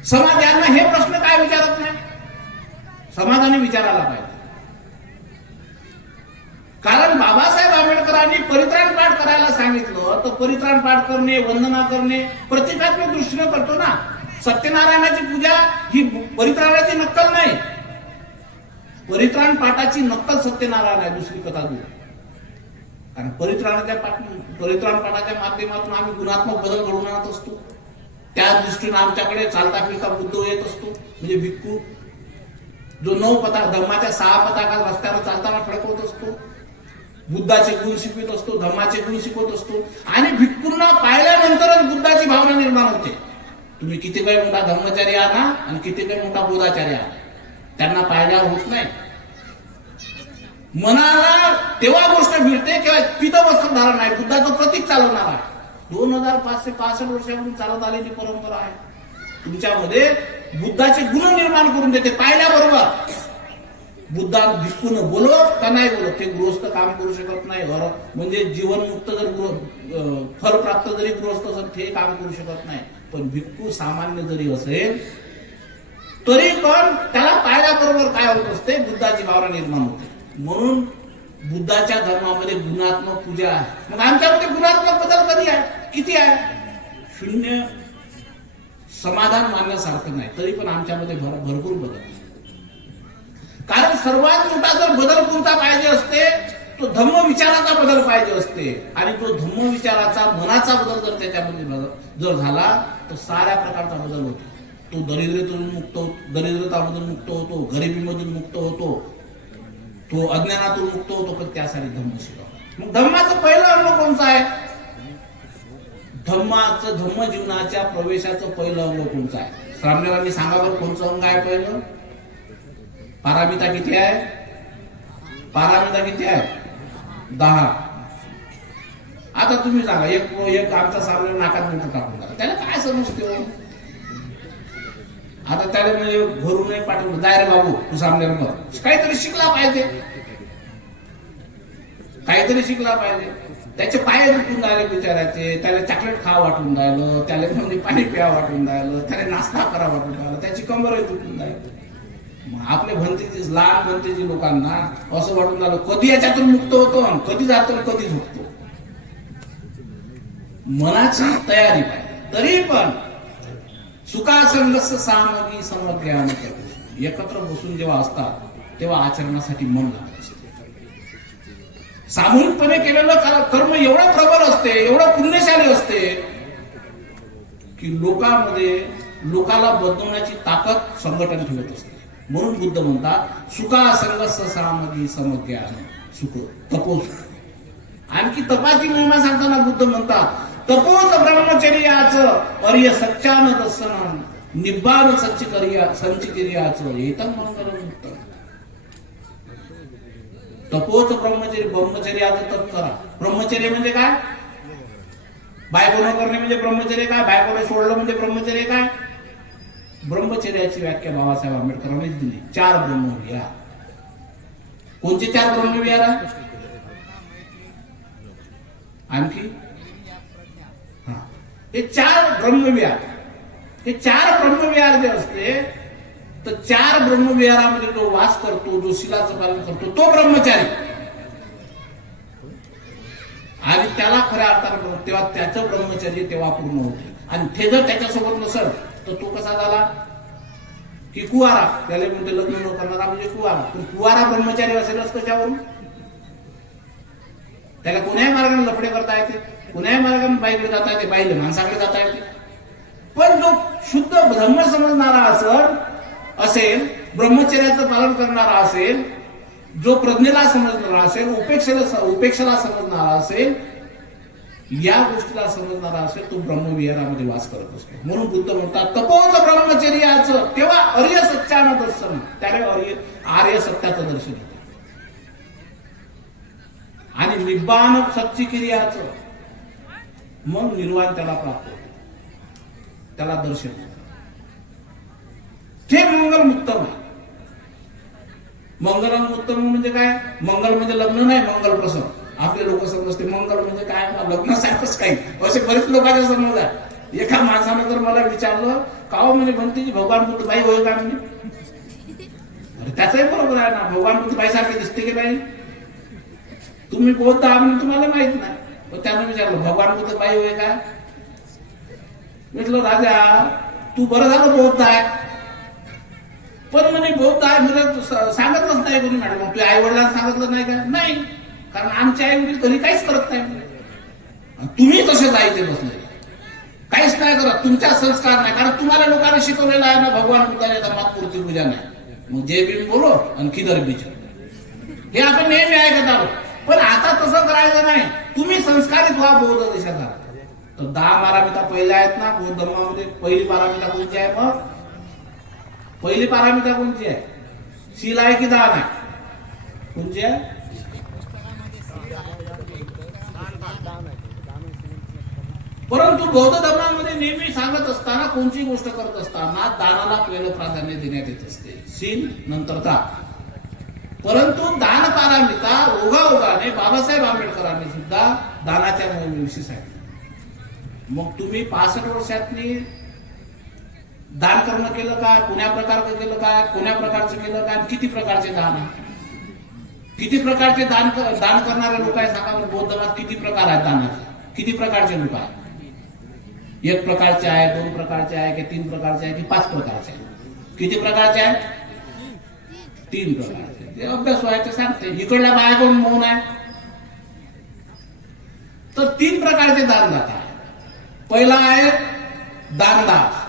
समाज यांना हे प्रश्न काय विचारत नाही, समाजाने विचारायला पाहिजे. कारण बाबासाहेब आंबेडकरांनी परित्राण पाठ करायला सांगितलं, तर परित्राण पाठ करणे, वंदना करणे प्रतिकात्मक दृष्टीने करतो ना. सत्यनारायणाची पूजा ही परित्राणाची नक्कल नाही. परित्राण पाठाची नक्कल सत्यनारायण आहे, दुसरी कथा दूर. कारण परित्राण पाठाच्या माध्यमातून आम्ही गुणात्मक बदल घडवून आणत असतो. त्या दृष्टीने आमच्याकडे चालता फिरता बुद्ध येत असतो, म्हणजे भिक्खू जो 9 पताका, धम्माच्या 6 पताका रस्त्यावर चालताना फडकवत असतो, बुद्धाचे गुण शिकवत असतो, धम्माचे गुण शिकवत असतो. आणि भिक्खूंना पाहिल्यानंतरच बुद्धाची भावना निर्माण होते. तुम्ही किती काही मोठा धम्मचारी आहात ना, आणि किती काही मोठा बोधाचार्य आहात, त्यांना पाहिल्यावर होत नाही. मनाला तेव्हा गोष्ट मिळते किंवा पीतवस्त्र धारण आहे, बुद्धाचं प्रतीक चालवणार आहे. 2565 वर्षापासून चालत आलेली परंपरा आहे. तुमच्यामध्ये बुद्धाचे गुण निर्माण करून देते पाहिल्याबरोबर. बुद्धा भिक्खून बोलत का नाही बोलत, ते गृहस्थ काम करू शकत नाही. म्हणजे जीवनमुक्त जर फल प्राप्त जरी गृहस्थ असेल ते काम करू शकत नाही. पण भिक्खू सामान्य जरी असेल तरी पण त्याला पाहिल्याबरोबर काय होत असते, बुद्धाची भावना निर्माण होते. म्हणून बुद्धाच्या धर्मामध्ये गुणात्मक पूजा आहे. मग आमच्यामध्ये गुणात्मक बदल कधी आहे, किती आहे? 0. समाधान मानण्यासारखं नाही, तरी पण आमच्यामध्ये भरपूर बदल. कारण सर्वात मोठा जर बदल कोणता पाहिजे असते, तो धम्म विचाराचा बदल पाहिजे असते. आणि तो धम्म विचाराचा, मनाचा बदल जर त्याच्यामध्ये जर झाला तर साऱ्या प्रकारचा बदल होतो. तो दरिद्रतामधून मुक्त होतो, गरिबीमधून मुक्त होतो, तो अज्ञानातून मुक्त होतो. पण त्यासाठी धम्म शिकवतो. मग धम्माचं पहिलं अंग कोणतं आहे? धम्म जीवनाच्या प्रवेशाचं पहिलं अंग कोणतं आहे? स्वामींनी सांगा बरं, कोणतं अंग आहे पहिलं? पारामिता किती आहे? पारामिता किती आहे? 10. आता तुम्ही सांगा, एक आमचा सामने नाकात मोठं टाकून टाका, त्याला काय समजते? आता त्याला म्हणजे घरूनही पाठवलं, जाय रे बाबू तू सामने कर, काहीतरी शिकला पाहिजे, काहीतरी शिकला पाहिजे. त्याचे पाय दुखून राहिले बिचारायचे, त्याला चॉकलेट खा वाटून राहिलं, त्याला म्हणजे पाणी प्या वाटून राहिलं, त्याला नाश्ता करा वाटून राहिलं, त्याची कंबरही दुखून राहिली. आपल्या भंतेची, लहान भंतेची लोकांना असं वाटून राहिलं कधी याच्यातून मुक्त होतो, कधी जातो, कधी झोपतो. मनाची तयारी पाहिजे. तरी पण सुखासंगस्य सामगी समग्र्यान एकत्र बसून जेव्हा असतात तेव्हा आचरणासाठी मन लागतं. सामूहिकपणे केलेलं कर्म एवढं प्रबल असते, एवढं पुण्यशाली असते की लोकाला बदलवण्याची ताकद संघटन ठेवत असते. म्हणून बुद्ध म्हणतात सुखासंगस्य सामगी समग्र्यान सुख तपोस. आणखी तपाची महिमा सांगताना बुद्ध म्हणतात तपोच ब्रह्मचर्याचं अर्य सच्चान दर्शनम निब्बाण संचिक्रियाचं एतम मंगलम. तपोच ब्रह्मचर्याचं तप करा. ब्रह्मचर्य म्हणजे काय? बायको न करणे म्हणजे ब्रह्मचर्य काय? बायकोला सोडलं म्हणजे ब्रह्मचर्य काय? ब्रह्मचर्याची व्याख्या बाबासाहेब आंबेडकरांनीच दिली. 4 ब्रह्मविहार. कोणते 4 ब्रह्मविहार आहे? आणखी हे 4 ब्रह्मविहार. हे 4 ब्रह्मविहार जे असते तर 4 ब्रह्मविहारामध्ये जो वास करतो, जो शिलाचं पालन करतो, तो ब्रह्मचारी. आणि त्याला खऱ्या अर्थानं तेव्हा त्याचं ब्रह्मचर्य तेव्हा पूर्ण होते. आणि ते जर त्याच्यासोबत नसेल तर तो कसा झाला की कुवारा. त्याला म्हणते लग्न न करणारा म्हणजे कुवारा. पण कुवारा ब्रह्मचारी असेलच कशावरून? त्याला कोण्याही मार्गाने लफडे करता येते. कुणाही मार्गाने बाईकडे जाता येते, बाईले माणसाकडे जाता येते. पण जो शुद्ध ब्रह्म समजणारा असेल, ब्रह्मचर्याचं पालन करणारा असेल, जो प्रज्ञेला समजणारा असेल, उपेक्षेला समजणारा असेल, या गोष्टीला समजणारा असेल, तो ब्रह्मविहारामध्ये वास करत असतो. म्हणून बुद्ध म्हणतात तपोच ब्रह्मचर्याचं, तेव्हा आर्य सत्यानं दर्शन, त्याने आर्य सत्याचं दर्शन होतं. आणि निब्बाण सच्ची क्रियाचं, मग निर्वाण त्याला प्राप्त होते, त्याला दर्शन होतं. ते मंगल मुक्तम आहे. मंगल मुक्तम म्हणजे काय? मंगल म्हणजे लग्न नाही, मंगल प्रसंग. आपले लोक समजते मंगल म्हणजे काय, लग्नासारखंच काही, असे बरेच लोकांचे समज आहे. एका माणसानं जर मला विचारलं का हो म्हणजे म्हणते की भगवान बुद्ध बाई होय का म्हणजे, अरे त्याचंही बरोबर आहे ना, भगवान बुद्ध बाई सारखे दिसते की नाही? तुम्ही बौद्ध आहात म्हणजे तुम्हाला माहित नाही. पण त्यानं विचारलं भगवान बुद्ध बाई होय का? म्हटलं राजा तू बरं झालं बौद्ध आहे, पण म्हणे बौद्ध आहे म्हणजे सांगितलंच नाही कोणी. मॅडम तुझ्या आई वडिलांना सांगितलं नाही का? नाही, कारण आमच्या आई वडील कधी काहीच करत नाही. तुम्ही तसेच आई ते बसले, काहीच नाही करत, तुमचा संस्कार नाही, कारण तुम्हाला लोकांना शिकवलेलं आहे ना भगवान बुद्धाच्या धर्मात मूर्ती पूजा नाही. मग जय भीम बोलो आणि खिदर बीच, हे आपण नेहमी ऐकत आहोत. पण आता तसं करायचं नाही. तुम्ही संस्कारित व्हा बौद्ध देशाचा. तर 10 पारामिता पहिल्या आहेत ना बौद्ध धर्मामध्ये. पहिली पारामिता कोणती आहे? मग पहिली पारामिता कोणती आहे? शील आहे की दान आहे? कोणती आहे? परंतु बौद्ध धर्मामध्ये नेहमी सांगत असताना, कोणतीही गोष्ट करत असताना दानाला पहिलं प्राधान्य देण्यात येत असते, शील नंतर दान. परंतु दान पारामिता ओघाने बाबासाहेब आंबेडकरांनी सुद्धा दानाच्या मोहिमेविषयी सांगितलं. मग तुम्ही 65 वर्षातनी दान करणं केलं का? कोण्या प्रकारचं केलं का? कोण्या प्रकारचं केलं का? किती प्रकारचे दान आहे? किती प्रकारचे दान करणारे लोक आहे सांगा. बौद्ध धर्मात किती प्रकार आहेत दानाचे? किती प्रकारचे लोक आहेत? 1 प्रकारचे आहे, 2 प्रकारचे आहे, की 3 प्रकारचे आहे, की 5 प्रकारचे आहे? किती प्रकारचे आहेत? 3 प्रकारचे. ते अभ्यास व्हायचे सांगते. इकडल्या बाया कोण मौन आहे? तर 3 प्रकारचे दानदाता आहे. पहिला आहे दानदास,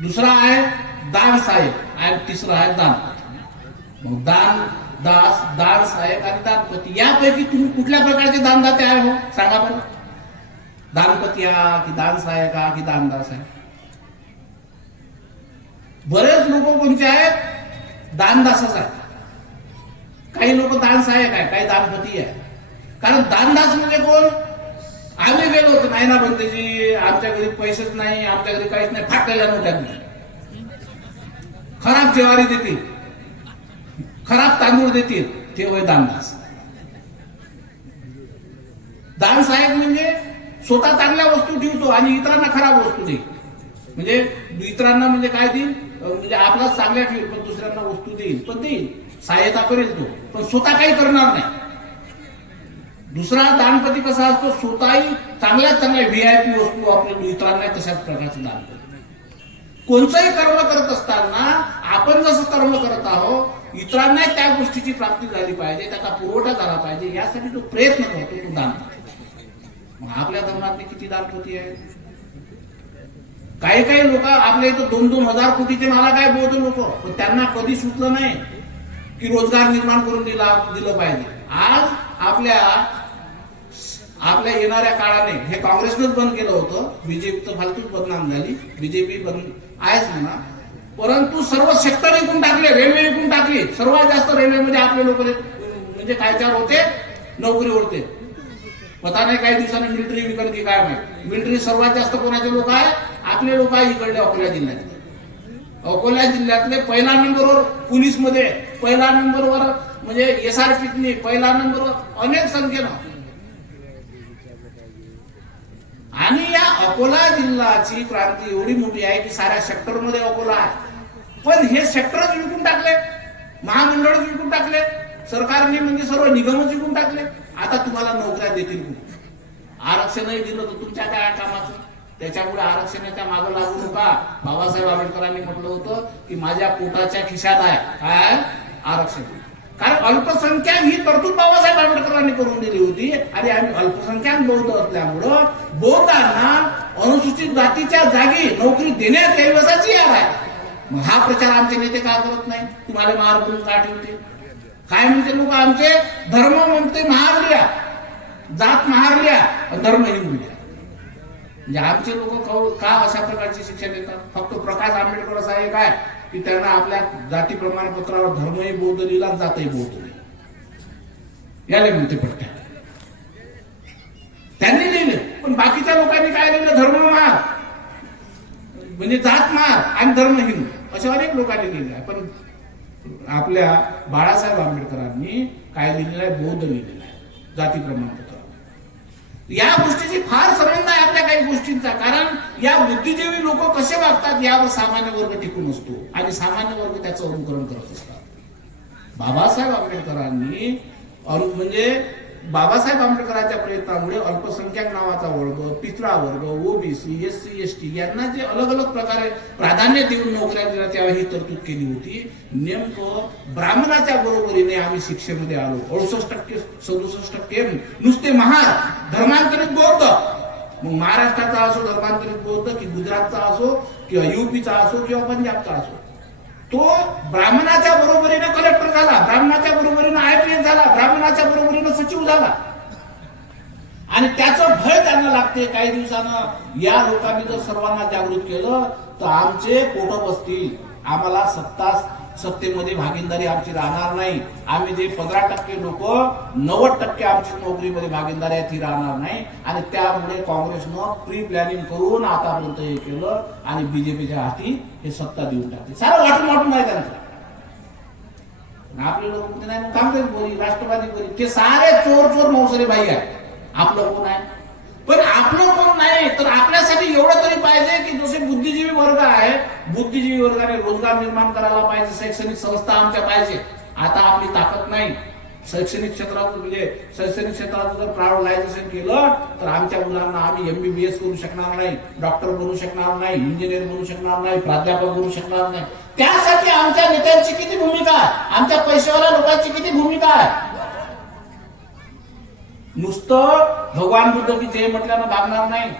दुसरा आहे दान साहेब आणि तिसरा आहे दान. मग दान दास, दान साहेब आणि दानपती, यापैकी तुम्ही कुठल्या प्रकारचे दानदाते आहे हो सांगा बरं. दानपती हा की दान सहाय्यक हा की दानदास आहे? बरेच लोक कोणते आहेत? दानदासच आहे. काही लोक दान सहाय्यक आहे, काही दानपती आहे. कारण दानदास म्हणजे कोण? आम्ही गेलो होतो, नाही ना बंदेजी आमच्या घरी पैसेच नाही, आमच्या घरी काहीच नाही, फाटलेल्या नोट्या खराब ज्वारी देतील, खराब तांदूळ देतील, ते होय दानदास. दान सहाय्यक म्हणजे स्वतः चांगल्या वस्तू ठेवतो आणि इतरांना खराब वस्तू देईल. म्हणजे इतरांना म्हणजे काय देईल? म्हणजे आपला चांगल्या ठेवील पण दुसऱ्यांना वस्तू देईल, पण देईल, सहाय्यता करेल तो, पण स्वतः काही करणार नाही. दुसरा दानपती कसा असतो? स्वतःही चांगल्या VIP वस्तू आपल्या इतरांना तशाच प्रकारचं दान करतो. कोणतंही कर्म करत असताना आपण जसं कर्म करत आहोत, इतरांना त्या गोष्टीची प्राप्ती झाली पाहिजे, त्याचा पुरवठा झाला पाहिजे, यासाठी जो प्रयत्न करतो तो दान करतो. मग आपल्या धर्मातले किती दानपती आहेत? काही लोक आपल्या इथं 2-2 हजार कोटीचे मालक आहे बौद्ध लोक, पण त्यांना कधी सुचलं नाही की रोजगार निर्माण करून दिलं पाहिजे. आज आपल्या येणाऱ्या काळाने हे काँग्रेसनंच बंद केलं होतं, बीजेपीचं फालतूच बदनाम झाली, बीजेपी बंद आहेच म्हणा, परंतु सर्व सेक्टर विकून टाकले, रेल्वे विकून टाकली. सर्वात जास्त रेल्वेमध्ये आपले लोक म्हणजे कायच्यावर होते, नोकरीवर होते. पता नाही काही दिवसांनी मिलिटरी विकत की काय माहिती. मिलिटरी सर्वात जास्त कोणाचे लोक आहे? आपले लोक आहे इकडले अकोला जिल्ह्यातले. अकोला जिल्ह्यातले पहिला नंबरवर पोलीस मध्ये, पहिला नंबरवर म्हणजे SRPतनी, पहिला नंबरवर अनेक संख्येनं. आणि या अकोला जिल्ह्याची क्रांती एवढी मोठी आहे की साऱ्या सेक्टर मध्ये अकोला आहे. पण हे सेक्टरच विकून टाकले, महामंडळच विकून टाकले, सरकारने म्हणजे सर्व निगमच विकून टाकले. आता तुम्हाला नोकऱ्या देतील कुठे? आरक्षणही दिलं तर तुमच्या काय कामाचं? त्याच्यामुळे आरक्षणाच्या मागे लागू नका. बाबासाहेब आंबेडकरांनी म्हटलं होतं की माझ्या पोटाच्या खिशात आहे काय? आरक्षण. कारण अल्पसंख्याक ही तरतूद बाबासाहेब आंबेडकरांनी करून दिली होती आणि आम्ही अल्पसंख्याक बौद्ध असल्यामुळं बौद्धांना अनुसूचित जातीच्या जागी नोकरी देण्यात यावी असा जिआर आहे. मग हा प्रचार आमचे नेते का करत नाही? तुम्हाला मार करून का ठेवते? काय म्हणते लोक? आमचे धर्म म्हणते महारल्या, जात महारल्या, धर्म हिंदूल्या. म्हणजे आमचे लोक का अशा प्रकारची शिक्षा देतात? फक्त प्रकाश आंबेडकर असा एक आहे की त्यांना आपल्या जाती प्रमाणपत्रावर धर्मही बौद्ध लिहिला, जातही बौद्ध लिहिला. याला म्हणते पट्ट्या. त्यांनी लिहिले, पण बाकीच्या लोकांनी काय लिहिलं? धर्म मार म्हणजे जात मार आणि धर्म हिंदू, अशा अनेक लोकांनी लिहिले आहे. पण आपल्या बाळासाहेब आंबेडकरांनी काय लिहिलेलं आहे? बौद्ध लिहिलेलं आहे जाती प्रमाणपत्र. या गोष्टीची फार संबंध आहे आपल्या काही गोष्टींचा. कारण या बुद्धिजीवी लोक कसे वागतात यावर सामान्य वर्ग टिकून असतो आणि सामान्य वर्ग त्याचं अनुकरण करत असतात. बाबासाहेब आंबेडकरांनी म्हणजे बाबासाहेब आंबेडकरांच्या प्रयत्नामुळे अल्पसंख्याक नावाचा वर्ग, पिछडा वर्ग, ओबीसी, एससी, एसटी यांना जे अलग अलग प्रकारे प्राधान्य देऊन नोकऱ्या देण्यात यावी ही तरतूद केली होती. नेमकं ब्राह्मणाच्या बरोबरीने आम्ही शिक्षेमध्ये आलो. 68%, 67% नुसते महार धर्मांतरित बौद्ध. मग महाराष्ट्राचा असो धर्मांतरित बौद्ध, की गुजरातचा असो किंवा युपीचा असो किंवा पंजाबचा असो, तो ब्राह्मणाच्या बरोबरीने कलेक्टर झाला, ब्राह्मणाच्या बरोबरीने IPS झाला, ब्राह्मणाच्या बरोबरीने सचिव झाला. आणि त्याचं भय त्यांना लागते. काही दिवसानं या लोकांनी जर सर्वांना जागृत केलं तर आमचे पोट बसतील, आम्हाला सत्तेमध्ये भागीदारी आमची राहणार नाही. आम्ही जे 15% लोक 90% आमची नोकरीमध्ये भागीदारी आहे ती राहणार नाही. आणि त्यामुळे काँग्रेसनं प्री प्लॅनिंग करून आतापर्यंत हे केलं आणि बीजेपीच्या हाती हे सत्ता देऊन टाकते. सारं वाटून आहे त्यांचं. आपले लोक म्हणते नाही काँग्रेस बोली, राष्ट्रवादी बोली, ते सारे चोर मौसरे बाई आहे. आपलं कोण आहे? पण आपलं कोण नाही तर आपल्यासाठी एवढं तरी पाहिजे की जसे बुद्धिजीवी वर्ग आहे, बुद्धिजीवी वर्गाने रोजगार निर्माण करायला पाहिजे, शैक्षणिक संस्था आमच्या पाहिजे. आता आपली ताकद नाही शैक्षणिक क्षेत्रात. म्हणजे शैक्षणिक क्षेत्रात जर प्रायव्हेटायझेशन केलं तर आमच्या मुलांना आम्ही MBBS करू शकणार नाही, डॉक्टर बनू शकणार नाही, इंजिनियर बनू शकणार नाही, प्राध्यापक बनू शकणार नाही. त्यासाठी आमच्या नेत्यांची किती भूमिका आहे, आमच्या पैशावाल्या लोकांची किती भूमिका आहे. नुसतं भगवान बुद्ध की जय म्हटल्यानं भागणार नाही.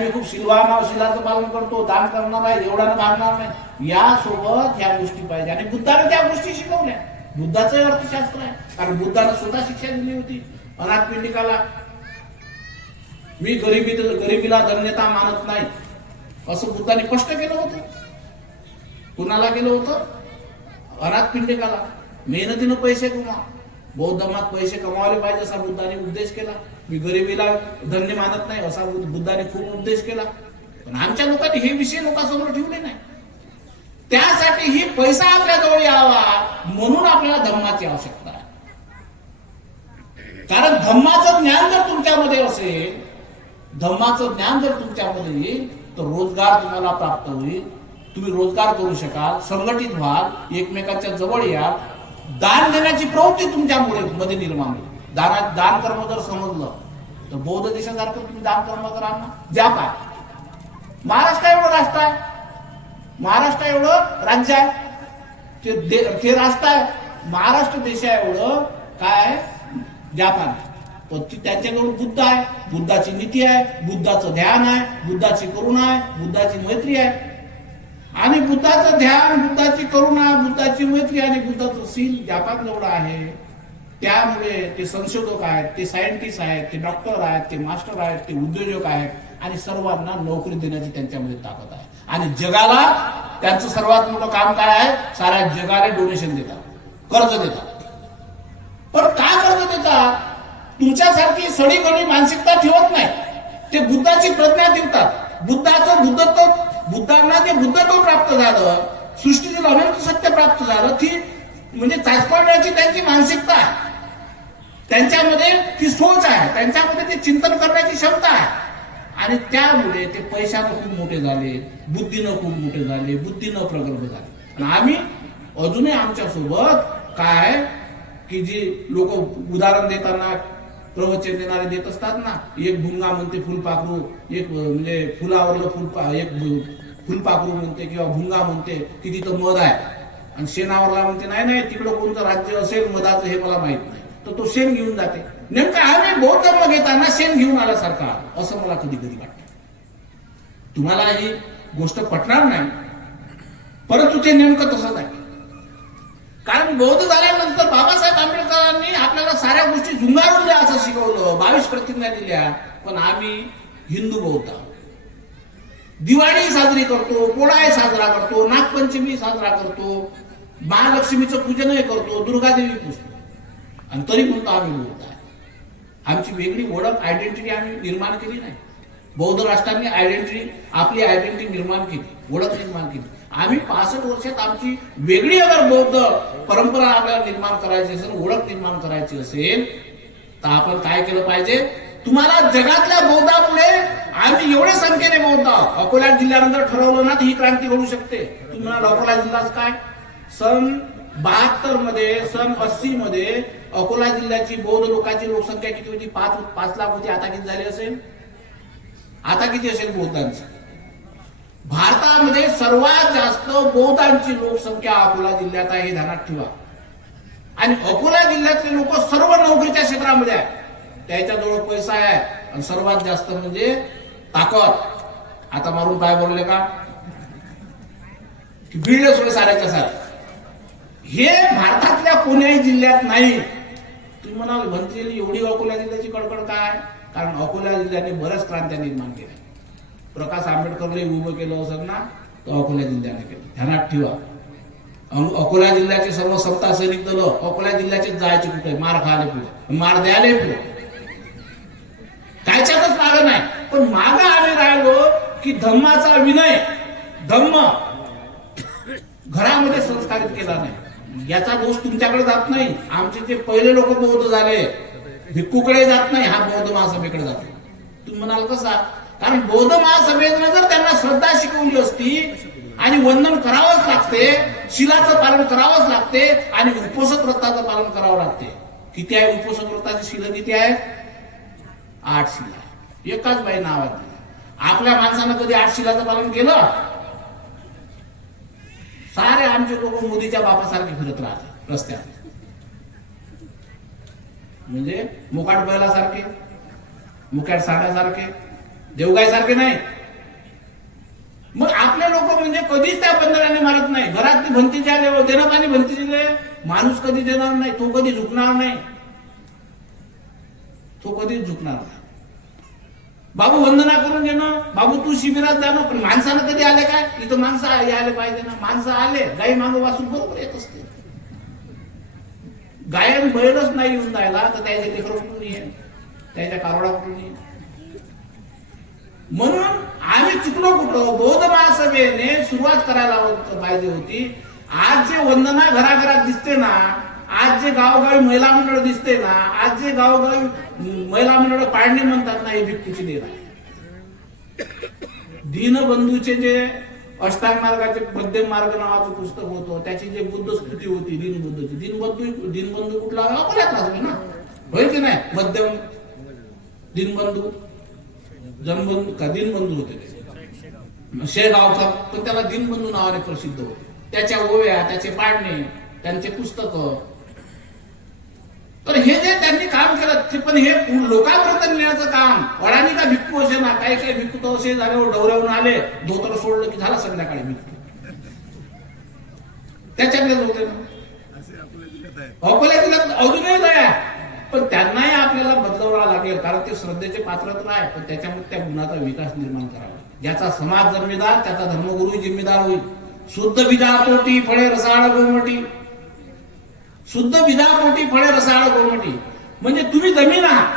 मी खूप शिलाचं पालन करतो, दान करणार आहे एवढ्यानं भागणार नाही. यासोबत ह्या गोष्टी पाहिजे. आणि बुद्धाने त्या गोष्टी शिकवल्या. बुद्धाचं अर्थशास्त्र आहे. कारण बुद्धाने स्वतः शिक्षा दिली होती अनाथ पिंडिकाला. मी गरिबीला धन्यता मानत नाही असं बुद्धाने स्पष्ट केलं होतं. कुणाला केलं होतं? अनाथ पिंडिकाला. मेहनतीनं पैसे कमा, बौद्ध धर्मात पैसे कमावले पाहिजे असा बुद्धाने उपदेश केला. मी गरिबीला धन्य मानत नाही असा बुद्धाने खूप उपदेश केला. पण आमच्या लोकांनी हे विषय लोकांसमोर ठेवले नाही. त्यासाठी ही पैसा आपल्या जवळ यावा म्हणून आपल्याला धम्माची आवश्यकता आहे. कारण धम्माचं ज्ञान जर तुमच्यामध्ये असेल, धम्माचं ज्ञान जर तुमच्यामध्ये येईल तर रोजगार तुम्हाला प्राप्त होईल. तुम्ही रोजगार करू शकाल, संघटित व्हाल, एकमेकांच्या जवळ याल. दान देण्याची प्रवृत्ती तुमच्यामुळे मध्ये निर्माण होईल. दान कर्म जर समजलं तर बौद्ध देशासारखं तुम्ही दान कर्म करा ना. जप आहे, महाराष्ट्र एवढं राष्ट्र आहे, महाराष्ट्र एवढं राज्य आहे, ते राष्ट्र आहे. महाराष्ट्र देशा एवढं काय जपान आहे. पण त्यांच्याकडून बुद्ध आहे, बुद्धाची नीती आहे, बुद्धाचं ध्यान आहे, बुद्धाची करुणा आहे, बुद्धाची मैत्री आहे. आणि बुद्धाचं ध्यान, बुद्धाची करुणा, बुद्धाची मैत्री आणि बुद्धाचं सील जपान एवढं आहे. त्यामुळे ते संशोधक आहेत, ते सायंटिस्ट आहेत, ते डॉक्टर आहेत, ते मास्टर आहेत, ते उद्योजक आहेत आणि सर्वांना नोकरी देण्याची त्यांच्यामध्ये ताकद आहे. आणि जगाला त्यांचं सर्वात मोठं काम काय आहे? साऱ्या जगाला डोनेशन देतात, कर्ज देतात. पण का कर्ज देतात? तुमच्यासारखी सडीगडी मानसिकता ठेवत नाही. ते बुद्धाची प्रज्ञा देतात. बुद्धांना जे बुद्धत्व प्राप्त झालं, सृष्टीतील अनंत सत्य प्राप्त झालं, ती म्हणजे चाचपडण्याची त्यांची मानसिकता आहे. त्यांच्यामध्ये ती सोच आहे, त्यांच्यामध्ये ते चिंतन करण्याची क्षमता आहे. आणि त्यामुळे ते पैशानं खूप मोठे झाले, बुद्धीनं खूप मोठे झाले, बुद्धीनं प्रगल्भ झाले. आणि आम्ही अजूनही आमच्या सोबत काय की जी लोक उदाहरण देताना प्रवचन देणारे देत असतात ना, एक भुंगा म्हणते फुलपाखरू, एक म्हणजे फुलावरलं एक फुलपाखरू म्हणते किंवा भुंगा म्हणते की तिथं मध आहे. आणि शेणावरला म्हणते नाही नाही तिकडं कोणतं राज्य असेल मधाचं हे मला माहित नाही, तर तो शेण घेऊन जाते. नेमका आम्ही बौद्ध धर्म घेताना शेण घेऊन आल्यासारखा असं मला कधी कधी वाटतं. तुम्हाला ही गोष्ट पटणार नाही, परंतु ते नेमकं तसंच आहे. कारण बौद्ध झाल्यानंतर बाबासाहेब आंबेडकरांनी आपल्याला साऱ्या गोष्टी झुंगारून द्या असं शिकवलं, 22 प्रतिज्ञा दिल्या. पण आम्ही हिंदू बौद्ध दिवाळी साजरी करतो, पोळा साजरा करतो, नागपंचमी साजरा करतो, महालक्ष्मीचं पूजनही करतो, दुर्गादेवी पुजतो, आणि तरी म्हणतो आम्ही बौद्ध आहे. आमची वेगळी ओळख आयडेंटिटी आम्ही निर्माण केली नाही. बौद्ध राष्ट्रांनी आपली आयडेंटिटी निर्माण केली, ओळख निर्माण केली. आम्ही 65 वर्षात आमची वेगळी अगर बौद्ध परंपरा आपल्याला निर्माण करायची असेल, ओळख निर्माण करायची असेल, तर आपण काय केलं पाहिजे? तुम्हाला जगातल्या बौद्धामुळे आम्ही एवढे संख्येने बौद्ध अकोला जिल्ह्यानंतर ठरवलं ना, तर ही क्रांती घडू शकते. तुम्हाला अकोला जिल्हाच काय, सन 72 मध्ये, सन 80 मध्ये अकोला जिल्ह्याची बौद्ध लोकांची लोकसंख्या किती होती? 5 लाख होती. आता किती झाली असेल? आता किती असेल बौद्धांची? भारतामध्ये सर्वात जास्त बौद्धांची लोकसंख्या अकोला जिल्ह्यात आहे, हे ध्यानात ठेवा. आणि अकोला जिल्ह्यातले लोक सर्व नोकरीच्या क्षेत्रामध्ये आहे, त्याच्याजवळ पैसा आहे, आणि सर्वात जास्त म्हणजे ताकद. आता मारून काय बोलले का की भिडले सोय साऱ्याच्या सारे. हे भारतातल्या कोण्याही जिल्ह्यात नाही. तुम्ही म्हणाल म्हणते एवढी अकोला जिल्ह्याची कडकड काय? कारण अकोला जिल्ह्याने बऱ्याच क्रांत्या निर्माण केल्या. प्रकाश आंबेडकरने उभं केलं असं ना, तर अकोला जिल्ह्याने केलं, ध्यानात ठेवा. अकोला जिल्ह्याचे सर्व समता सैनिक दल अकोला जिल्ह्याचे जायचे कुठे? मार खायला पुढे, मार द्यायला पुढे, कायच्यातच मागं नाही. पण मागं आम्ही राहिलो की धम्माचा विनय, धम्म घरामध्ये संस्कारित केला नाही. याचा दोष तुमच्याकडे जात नाही. आमचे जे पहिले लोक बौद्ध झाले, भिक्खूकडे जात नाही, हा बौद्ध महासभेकडे जातो. तुम्ही म्हणाल कसा? कारण बौद्ध महासभेनं जर त्यांना श्रद्धा शिकवली असती, आणि वंदन करावंच लागते, शिलाचं पालन करावंच लागते, आणि उपोषक व्रताचं पालन करावं लागते. किती आहे उपोषक व्रताची शिला? किती आहे? 8 शिला. एकाच बाई नावात. आपल्या माणसानं कधी 8 शिलाचं पालन केलं? सारे आमचे लोक मोदीच्या बापासारखे फिरत राहते रस्त्यात, म्हणजे मुकाट बैलासारखे, मुकाट साड्यासारखे, देवगाय सारखे नाही. मग आपले लोक म्हणजे कधीच त्या बंधनाने मारत नाही. घरात भंतीचे आले, देणं पाणी भंतीचे, माणूस कधी देणार नाही, तो कधी झुकणार नाही, तो कधीच झुकणार नाही. बाबू वंदना करून देणं, बाबू तू शिबिरात जाणं, पण माणसानं कधी आले काय? इथं माणसं यायला पाहिजे ना. माणसं आले, गाई मागं वासून बरोबर येत असते. गायन बैलच नाही येऊन जायला, तर त्याचे लेकरं कुठून येईल, त्याच्या कारोडा कुठून येईल? म्हणून आम्ही चुकलो कुठं? बौद्ध महासभेने सुरुवात करायला पाहिजे होती. आज जे वंदना घराघरात दिसते ना, आज जे गावोगावी महिला मंडळ दिसते ना, आज जे गावोगावी महिला मंडळ पाळणे म्हणतात ना, हे भिक्खूची देण आहे. दीनबंधूचे जे अष्टांग मार्गाचे मध्यम मार्ग नावाचं पुस्तक होतं, त्याची जे बुद्ध स्तुती होती दीनबंधूची, दीनबंधू कुठला? अकोल्यातला ना, होय की नाही? मध्यम दीनबंधू, जनबंधू का दीनबंधू होते ते, शेगावकर, पण त्याला दीनबंधू नावाने प्रसिद्ध होते. त्याच्या ओव्या, त्याचे पाडणे, त्यांचे पुस्तकं. तर हे जे त्यांनी काम केलं, ते पण हे लोकांपर्यंत नेण्याचं काम वडानी का भिक्खू असे ना, काही काही भिक्खू तर असे झाल्यावर डवऱ्यावरून आले, धोतर सोडलं की झालं संध्याकाळी भिक्खू. त्याच्याकडे होते ना अकोला जिल्ह्यात अजूनही दया, पण त्यांनाही आपल्याला बदलावं लागेल. कारण ते श्रद्धेचे पात्र तर आहे, पण त्याच्यामध्ये त्या गुणाचा विकास निर्माण करावा. ज्याचा समाज जिम्मेदार, त्याचा धर्मगुरू जिम्मेदार होईल. शुद्ध बीजापोटी फळे रसाळ गोमटी, शुद्ध बीजापोटी फळे रसाळ गोमटी. म्हणजे तुम्ही जमीन आहात,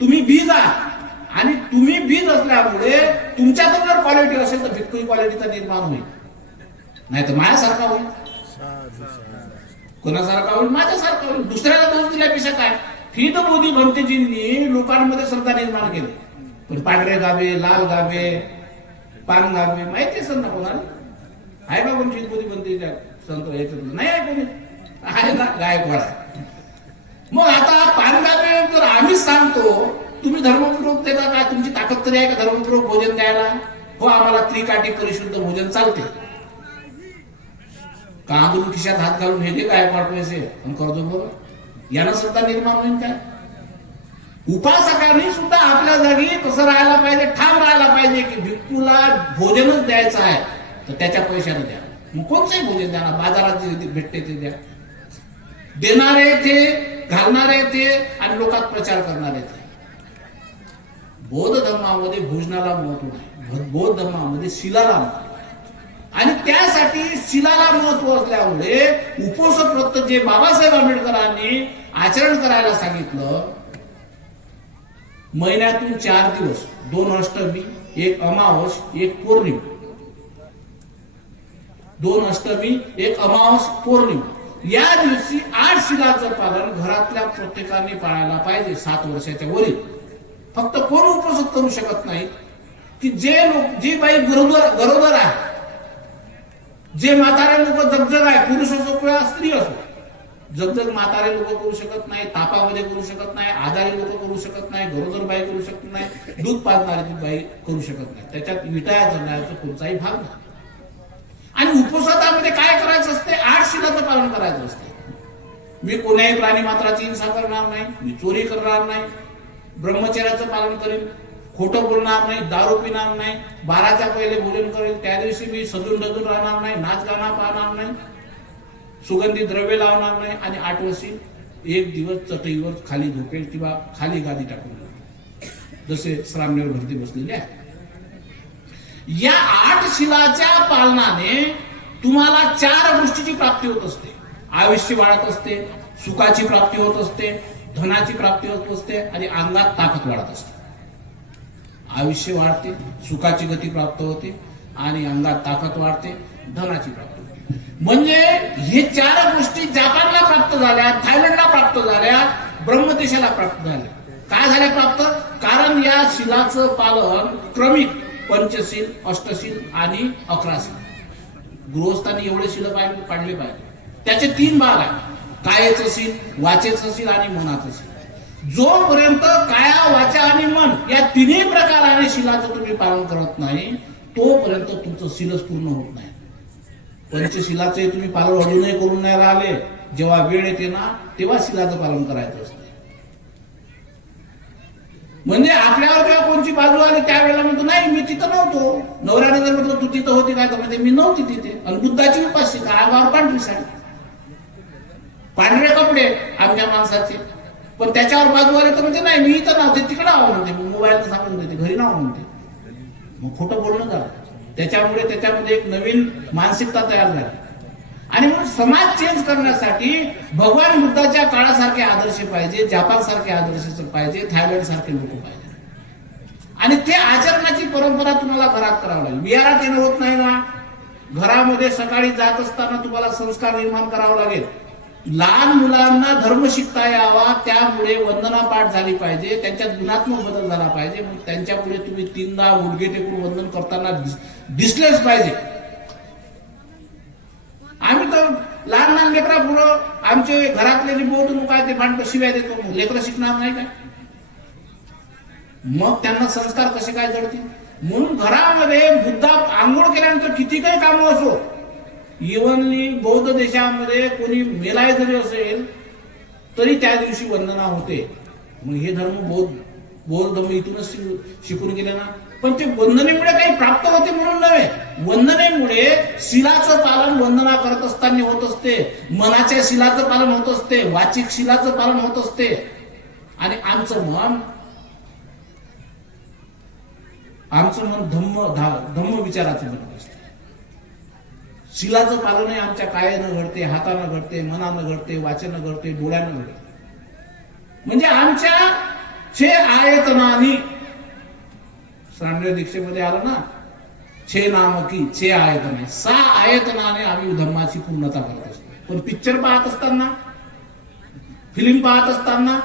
तुम्ही बीज आहात, आणि तुम्ही बीज असल्यामुळे तुमच्यात जर क्वालिटी असेल तर भिक्खू क्वालिटीचा निर्माण होईल, नाही तर माझ्यासारखा होईल. कोणासारखा होईल? माझ्यासारखा होईल. दुसऱ्याला दोष दिल्यापेक्षा काय? फिद मोदी भंतेजींनी लोकांमध्ये श्रद्धा निर्माण केली, पण पांढरे गावे, लाल गावे, पान गावे माहिती आहे ना कोणाला? आहे का कोण फिद मोदी भंतेच्या संत? नाही आहे कोणी? आहे ना, गायकवाड आहे. मग आता पानगावे जर आम्हीच सांगतो, तुम्ही धर्मपूर्वक देता का? तुमची ताकद तरी आहे का धर्मपूर्वक भोजन द्यायला? हो, आम्हाला त्रिकाटी परिशुद्ध भोजन चालते. का आंदोलन खिशात हात घालून हे घे गायकवाड पैसे आणि कर्ज बरोबर यानं सत्ता निर्माण होईल काय? उपासकांनी सुद्धा आपल्या जागी कसं राहायला पाहिजे, ठाम राहायला पाहिजे की भिक्खूला भोजनच द्यायचं आहे तर त्याच्या पैशाने द्या. मग कोणचंही भोजन द्या ना, बाजारात जे भेटते ते द्या. देणारे ते, घालणारे ते आणि लोकात प्रचार करणारे ते. बौद्ध धर्मामध्ये भोजनाला महत्व नाही, बौद्ध धर्मामध्ये शिलाला महत्व. आणि त्यासाठी शिलाला महत्व असल्यामुळे उपोषण व्रत जे बाबासाहेब आंबेडकरांनी आचरण करायला सांगितलं, महिन्यातून 4 दिवस, 2 अष्टमी, 1 अमावस, 1 पौर्णिमा, 2 अष्टमी, 1 अमावस, पौर्णिमा, या दिवशी 8 शिलाचं पालन घरातल्या प्रत्येकाने पाळायला पाहिजे 7 वर्षाच्या वरील. फक्त कोण उपवास करू शकत नाही की जी बाई गरोदर आहे, जे म्हातारे लोक जगजग आहे, पुरुष असो किंवा स्त्री असो, जगजग म्हातारे लोक करू शकत नाही, तापामध्ये करू शकत नाही, आजारी लोक करू शकत नाही, गरोदर बाई करू शकत नाही, दूध पाजणारी बाई करू शकत नाही. त्याच्यात विटाया जगण्याचा कोणताही भाग नाही. आणि उपवासामध्ये काय करायचं असते? 8 शिलाचं पालन करायचं असते. मी कोण्याही प्राणी मात्राची हिंसा करणार नाही, मी चोरी करणार नाही, ब्रह्मचर्याचं पालन करेन, खोटं बोलणार नाही, दारू पिणार नाही, 12च्या पहिले भोजन करेल, त्या दिवशी मी सजून डजून राहणार नाही, नाच गाणं पाहणार नाही, सुगंधी द्रव्य लावणार नाही आणि 8 वर्षी 1 दिवस चटईवर खाली झोपेल किंवा खाली गादी टाकून, जसे श्रामणेर भरती बसलेले आहे. या 8 शिलाच्या पालनाने तुम्हाला 4 गोष्टीची प्राप्ती होत असते. आयुष्य वाढत असते, सुखाची प्राप्ती होत असते, धनाची प्राप्ती होत असते आणि अंगात ताकद वाढत असते. आयुष्य वाढते, सुखाची गती प्राप्त होते आणि अंगात ताकद वाढते, धनाची प्राप्ती होते. म्हणजे हे 4 गोष्टी जपानला प्राप्त झाल्या, थायलंडला प्राप्त झाल्या, ब्रह्मदेशाला प्राप्त झाल्या. काय झाल्या प्राप्त? कारण या शिलाचं पालन क्रमिक 5शील, 8शील आणि 11शील. गृहस्थांनी एवढे शिल पाडले पाहिजे. त्याचे 3 भाग आहेत: कायेचं शील, वाचेचं शील आणि मनाचं शील. जोपर्यंत काया, वाचा आणि मन या 3ही प्रकाराने शिलाचं तुम्ही पालन करत नाही, तोपर्यंत तुमचं शीलच पूर्ण होत नाही. पंचशिलाचे तुम्ही पालन अजूनही करून नाही राहिले. जेव्हा वेळ येते ना, तेव्हा शिलाचं पालन करायचं असतं. म्हणजे आपल्यावर जेव्हा कोणची बाजू आली त्यावेळेला म्हणतो नाही मी तिथं नव्हतो. नवऱ्याने जर म्हटलं तू तिथं होती काय, तर म्हणजे मी नव्हती तिथे. आणि बुद्धाची उपाशी अंगावर पांढरी साडी, पांढरे कपडे आमच्या माणसाचे, पण त्याच्यावर बाजू आले तर म्हणजे नाही मी इथं नव्हते, तिकडे आहो म्हणते, मोबाईल सांगून देते, घरी नाव म्हणते. मग खोटं बोलणं झालं. त्याच्यामुळे त्याच्यामध्ये एक नवीन मानसिकता तयार झाली. आणि म्हणून समाज चेंज करण्यासाठी भगवान बुद्धाच्या काळासारखे आदर्श पाहिजे, जपान सारखे आदर्श पाहिजे, थायलंड सारखे लोक पाहिजे. आणि ते आचरणाची परंपरा तुम्हाला घरात करावी लागेल. विहारात येणं होत नाही ना. घरामध्ये सकाळी जात असताना तुम्हाला संस्कार निर्माण करावा लागेल. लहान मुलांना धर्म शिकता यावा, त्यामुळे वंदना पाठ झाली पाहिजे, त्यांच्यात गुणात्मक बदल झाला पाहिजे. मग त्यांच्या पुढे तुम्ही 3दा गुडघे टेकून वंदन करताना दिसलेच पाहिजे. आम्ही तर लहान लहान लेकरा पुढं आमचे घरातले जे बौद्ध लोक आहेत ते भांडण शिव्या देतो. लेकरं शिकणार नाही काय? मग त्यांना संस्कार कसे काय जडतील? म्हणून घरामध्ये बुद्धा आंघोळ केल्यानंतर किती काही कामं असो, इव्हनली बौद्ध देशामध्ये कोणी मेलाय जरी असेल तरी त्या दिवशी वंदना होते. मग हे बौद्ध धर्म इथूनच शिकून गेले ना. पण ते वंदनेमुळे काही प्राप्त होते म्हणून नव्हे. वंदनेमुळे शिलाचं पालन वंदना करत असताना होत असते, मनाच्या शिलाचं पालन होत असते, वाचिक शिलाचं पालन होत असते. आणि आमचं मन धम्म विचाराचं बनत असते. शिलाचं पालनही आमच्या कायानं घडते, हातानं घडते, मनानं घडते, वाचेनं घडते, डोळ्यानं घडते. म्हणजे आमच्या छे आयतनानी, श्रामणेर दीक्षेमध्ये आलं ना, छे नाम की छे आयतन, 6 आयतनाने आम्ही धर्माची पूर्णता करत असतो. पण पिक्चर पाहत असताना, फिल्म पाहत असताना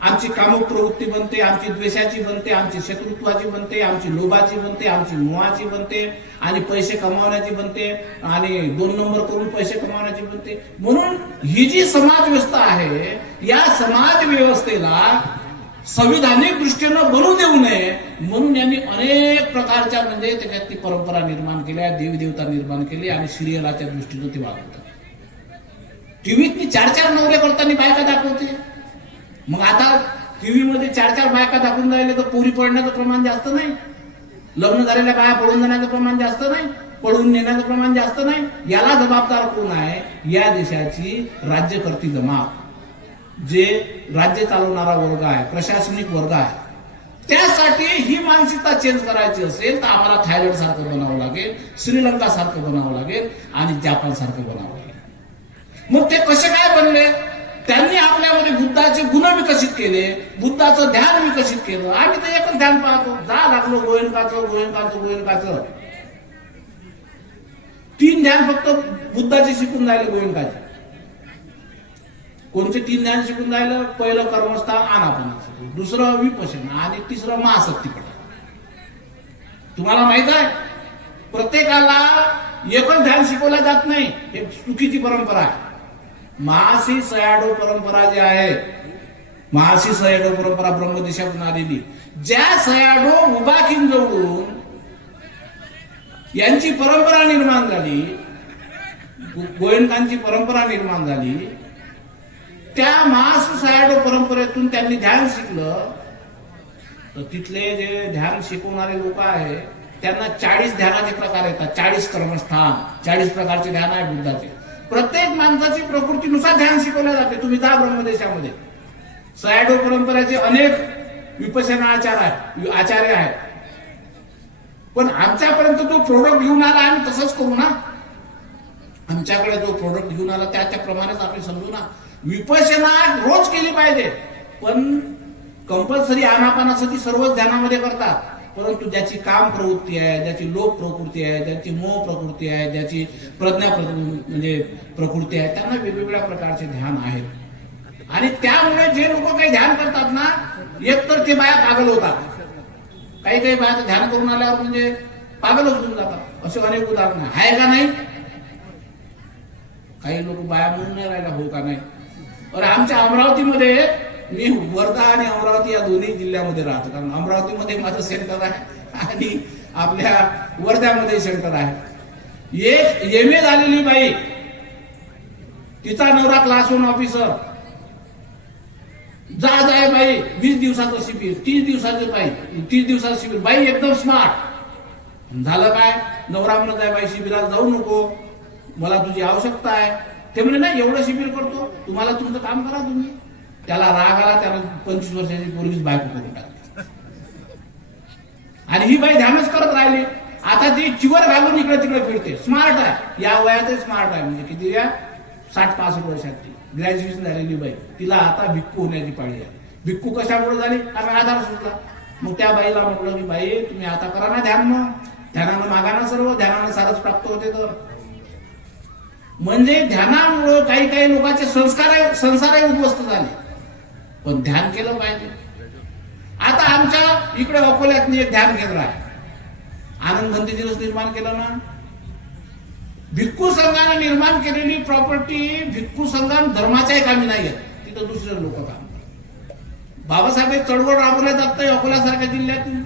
आमची कामुक प्रवृत्ती बनते, आमची द्वेषाची बनते, आमची शत्रुत्वाची बनते, आमची लोभाची बनते, आमची मोहाची बनते आणि पैसे कमावण्याची बनते आणि 2 नंबर करून पैसे कमावण्याची बनते. म्हणून ही जी समाज व्यवस्था आहे, या समाज व्यवस्थेला संविधानिक दृष्टीनं बनू देऊ नये म्हणून यांनी अनेक प्रकारच्या म्हणजे त्याच्यात ती परंपरा निर्माण केल्या, देवी देवता निर्माण केली आणि सिरियलाच्या दृष्टीनं ते वागवतात. टीव्हीत 4-4 नवरे करताना बायका दाखवते. मग आता टीव्ही मध्ये 4-4 बायका दाखवून राहिले तर पोरी पडण्याचं प्रमाण जास्त नाही, लग्न झालेल्या बाया पळून जाण्याचं प्रमाण जास्त नाही, पळून नेण्याचं प्रमाण जास्त नाही. याला जबाबदार कोण आहे? या देशाची राज्यकर्ती जमात, जे राज्य चालवणारा वर्ग आहे, प्रशासनिक वर्ग आहे. त्यासाठी ही मानसिकता चेंज करायची असेल तर आम्हाला थायलंड सारखं बनावं लागेल, श्रीलंका सारखं बनावं लागेल आणि जपान सारखं बनावं लागेल. मग ते कसे काय बनले? त्यांनी आपल्यामध्ये बुद्धाचे गुण विकसित केले, बुद्धाचं ध्यान विकसित केलं. आम्ही तर एकच ध्यान पाहतो, जा लागलो गोयंकाचं. 3 ध्यान फक्त बुद्धाचे शिकून राहिले गोयंकाचे. कोणते 3 ध्यान शिकून राहिलं? पहिलं कर्मस्थान आनापानासती, दुसरं विपश्यना आणि तिसरं महाशक्तीपट. तुम्हाला माहित आहे प्रत्येकाला एकच ध्यान शिकवलं जात नाही, हे चुकीची परंपरा आहे. महासी सयाडो परंपरा जी आहे, महासी सयाडो परंपरा ब्रह्मदेशातून आलेली, ज्या सयाडो उबाखीन जवळून यांची परंपरा निर्माण झाली, गोयंकांची परंपरा निर्माण झाली, त्या महासी सयाडो परंपरेतून त्यांनी ध्यान शिकलं. तर तिथले जे ध्यान शिकवणारे लोक आहे त्यांना 40 ध्यानाचे प्रकार येतात, 40 कर्मस्थान, 40 प्रकारचे ध्यान आहे बुद्धाचे. प्रत्येक माणसाची प्रकृतीनुसार ध्यान शिकवले जाते. तुम्ही जा ब्रह्मदेशामध्ये, सयाडो परंपरेचे अनेक विपश्यना आचार्य आहेत. पण आमच्यापर्यंत जो प्रोडक्ट घेऊन आला आम्ही तसंच करू ना. आमच्याकडे जो प्रोडक्ट घेऊन आला त्याप्रमाणेच आपण समजू ना. विपश्यना रोज केली पाहिजे, पण कंपल्सरी आनापानासती सर्वच ध्यानामध्ये करतात. परंतु ज्याची काम प्रवृत्ती आहे, ज्याची लोक प्रकृती आहे, ज्याची मोह प्रकृती आहे, ज्याची प्रज्ञा म्हणजे प्रकृती आहे, त्यांना वेगवेगळ्या प्रकारचे ध्यान आहेत. आणि त्यामुळे जे लोक काही ध्यान करतात ना, एकतर ते बाया पागल होतात. काही बाया ध्यान करून आल्यावर म्हणजे पागलच होऊन जातात. असे अनेक उदाहरण आहे का नाही? काही लोक बाया म्हणून नाही राहिला, हो का नाही? और आमच्या अमरावतीमध्ये, मी वर्धा आणि अमरावती या दोन्ही जिल्ह्यामध्ये राहतो, कारण अमरावतीमध्ये माझं सेंटर आहे आणि आपल्या वर्ध्यामध्ये सेंटर आहे. एक MA झालेली बाई, तिचा नवरा क्लास 1 ऑफिसर, जाय बाई 20 दिवसाचं शिबिर, 30 दिवसाचं बाई 30 दिवसाचं शिबिर, बाई एकदम स्मार्ट. झालं काय? नवरा म्हणत आहे बाई शिबिरात जाऊ नको, मला तुझी आवश्यकता आहे. ते म्हणे नाही, एवढं शिबिर करतो, तुम्हाला तुमचं काम करा तुम्ही. त्याला राग आला, त्याला 25 वर्षाची पोरगीच बायको करून टाकली. आणि ही बाई ध्यानच करत राहिली. आता ती चिवर घालून इकडे तिकडे फिरते, स्मार्ट आहे, या वयातच स्मार्ट आहे. म्हणजे किती या 60-65 वर्षाची ग्रॅज्युएशन झालेली बाई, तिला आता भिक्खू होण्याची पाळी आहे. भिक्खू कशामुळे झाली? कारण आधार सुटला. मग त्या बाईला म्हटलं की बाई तुम्ही आता करा ना ध्यान, मग ध्यानानं मागा सर्व, ध्यानानं सारच प्राप्त होते. तर म्हणजे ध्यानामुळे काही लोकांचे संसारही उद्ध्वस्त झाले, पण ध्यान केलं पाहिजे. आता आमच्या इकडे अकोल्यात एक ध्यान केंद्र आहे, आनंद गंधी दिवस निर्माण केलं ना. भिक्खू संघाने निर्माण केलेली प्रॉपर्टी भिक्खू संघान धर्माच्याही कामी नाही आहेत, तिथं दुसरे लोक काम. बाबासाहेब चळवळ राबवल्या जात नाही अकोल्यासारख्या जिल्ह्यातून,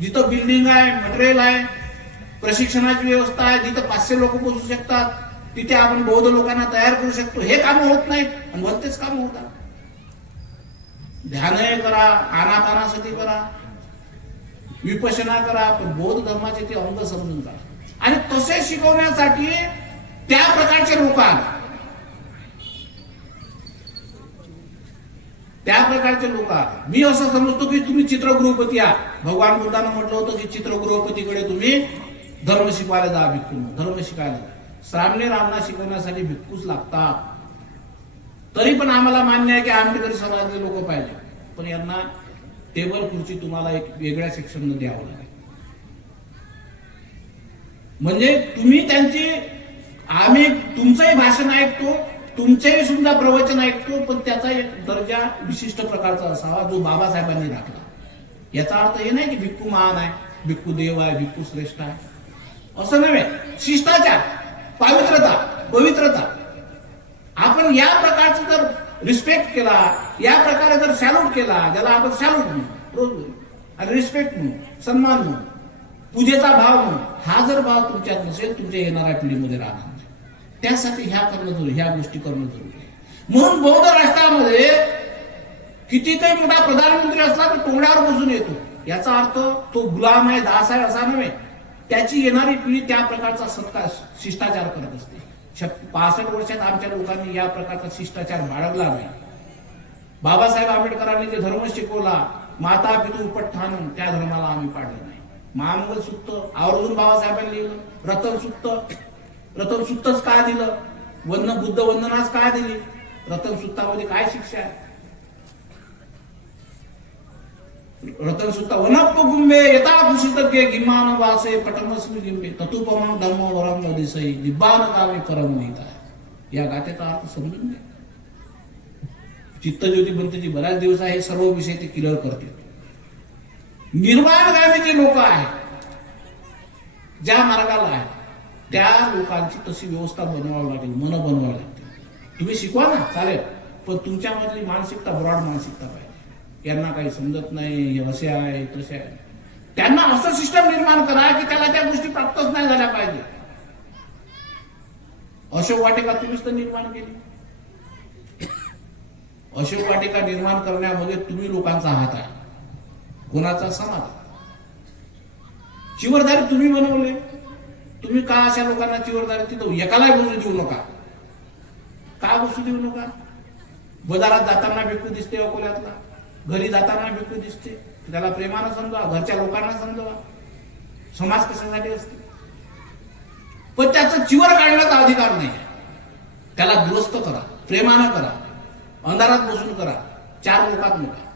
जिथं बिल्डिंग आहे, मटेरियल आहे, प्रशिक्षणाची व्यवस्था आहे, जिथं 500 लोक पोहोचू शकतात, तिथे आपण बौद्ध लोकांना तयार करू शकतो. हे काम होत नाहीत आणि भलतेच काम होतात. ध्यानही करा, आनापानासती करा, विपश्यना करा, पण बौद्ध धर्माचे ते अंग समजून करा. आणि तसे शिकवण्यासाठी त्या प्रकारचे लोक आले, त्या प्रकारचे लोक आले. मी असं समजतो की तुम्ही चित्रगृहपती आहात. भगवान बुद्धानं म्हटलं होतं की चित्रगृहपतीकडे तुम्ही धर्म शिकवायला जा, भिक्खूंना धर्म शिकायला. सामने रामना शिकवण्यासाठी भिक्खूच लागतात. तरी पण आम्हाला मान्य आहे की आंबेडकरी समाजाचे लोक पाहिजे, पण यांना टेबल खुर्ची तुम्हाला एक वेगळ्या सेक्शनमध्ये द्यावं लागेल. म्हणजे तुम्ही त्यांची, आम्ही तुमचंही भाषण ऐकतो, तुमचेही सुद्धा प्रवचन ऐकतो, पण त्याचा एक दर्जा विशिष्ट प्रकारचा असावा जो बाबासाहेबांनी राखला. याचा अर्थ हे नाही की भिक्खू महान आहे, भिक्खू देव आहे, भिक्खू श्रेष्ठ आहे, असं नव्हे. शिष्टाचार, पवित्रता. आपण या प्रकारचा जर रिस्पेक्ट केला, या प्रकारे जर सॅल्यूट केला, ज्याला आपण सॅल्यूट म्हणू आणि रिस्पेक्ट म्हणू, सन्मान म्हणू, पूजेचा भाव म्हणू, हा जर भाव तुमच्यात नसेल, तुमच्या येणाऱ्या पिढीमध्ये राहणार नाही. त्यासाठी ह्या गोष्टी करणं जरुरी आहे. म्हणून बौद्ध राष्ट्रामध्ये कितीतरी मोठा प्रधानमंत्री असला तर टोंगड्यावर बसून येतो. याचा अर्थ तो गुलाम आहे, दास आहे असा नव्हे. त्याची येणारी पिढी त्या प्रकारचा शिष्टाचार करत असते. 65 वर्षात आमच्या लोकांनी या प्रकारचा शिष्टाचार बाळगला नाही. बाबासाहेब आंबेडकरांनी जे धर्म शिकवला, माता पितू उपटठाण, त्या धर्माला आम्ही पाडलं नाही. महामंगल सूक्त आवर्जून बाबासाहेबांनी लिहिलं. रतन सूक्तच काय दिलं? बुद्ध वंदनाच काय दिली? रतन सूक्तामध्ये काय शिक्षा आहे? रतन सूक्त वनप्प गुंबे यथा भूषितज्ञ गिमान वासे पटमस्मी गिंबे ततुपमं धम्म वरम नदिसई दिब्बान गावे परम नीता. या गाथेचा अर्थ समजून घ्या. चित्तज्योती बनतेची बऱ्याच दिवस आहे, सर्व विषय ते क्लिअर करते. निर्वाणगामी जे लोक आहेत, ज्या मार्गाला आहे, त्या लोकांची तशी व्यवस्था बनवावी लागेल, मन बनवावी लागते. तुम्ही शिकवा ना, चालेल, पण तुमच्यामधली मानसिकता ब्रॉड मानसिकता पाहिजे. यांना काही समजत नाही, हे असे आहे तसे आहे, त्यांना असं सिस्टम निर्माण करा की त्याला त्या गोष्टी प्राप्तच नाही झाल्या पाहिजे. अशोक वाटिका तुम्हीच तर निर्माण केली. अशोक वाटिका निर्माण करण्यामध्ये तुम्ही लोकांचा हात आहे. कोणाचा? समाज. चिवरदारी तुम्ही बनवले. तुम्ही का अशा लोकांना चिवरदारी तिथं एकाला बसू देऊ नका? का बसू देऊ नका? बाजारात जाताना भिक्खू दिसते, अकोल्यातला घरी जाताना भिक्खू दिसते, त्याला प्रेमानं समजा, घरच्या लोकांना समजावा. समाज कशासाठी असते? पण त्याचं चिवर काढण्याचा अधिकार नाही. त्याला दुरुस्त करा, प्रेमानं करा, अंधारात बसून करा, 4 लोकात नका.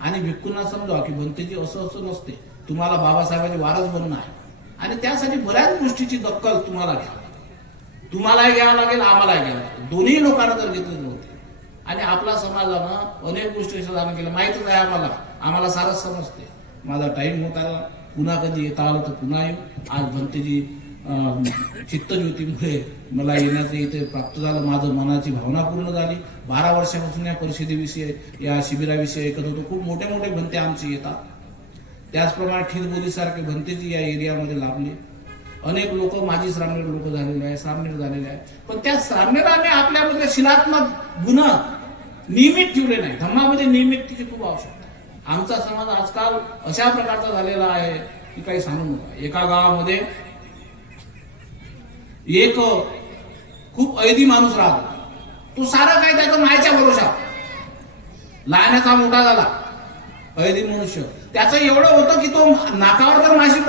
आणि भिक्खूंना समजावा की भंतेजी असं असं नसते, तुम्हाला बाबासाहेबांची वारस बनणं आहे. आणि त्यासाठी बऱ्याच गोष्टीची दखल तुम्हालाही घ्यावं लागेल, आम्हालाही घ्यावं लागेल. दोन्ही लोकांना जर घेतले नव्हते. आणि आपला समाजानं अनेक गोष्टी साधन केल्या, माहितच आहे आम्हाला सारंच समजते. माझा टाइम होत आला, पुन्हा कधी येता आलं तर पुन्हा येऊ. आज भंतेजी चित्तज्योतीमुळे मला येण्याचं इथे प्राप्त झालं. माझं मनाची भावना पूर्ण झाली. 12 वर्षापासून या परिषदेविषयी, या शिबिराविषयी ऐकत होतो. खूप मोठे मोठे भंते आमचे येतात. त्याचप्रमाणे खिरबोलीसारखे भंतेजी या एरियामध्ये लाभले. अनेक लोक माझी सामनेर लोक झालेले आहे, सामनेर झालेले आहे. पण त्या सामनेराने आपल्यामध्ये शिलात्मक गुण नियमित ठेवले नाही. धर्मामध्ये नियमिततेची खूप आवश्यकता आहे. आमचा समाज आजकाल अशा प्रकारचा झालेला आहे की काही सांगू नका. एका गावामध्ये एक खूप ऐदी माणूस राहतो. तो सारं काही त्याचं मायच्या भरोशावर, लहानाचा मोठा झाला, ऐदी मनुष्य. त्याचं एवढं होतं की तो नाकावर जर माशी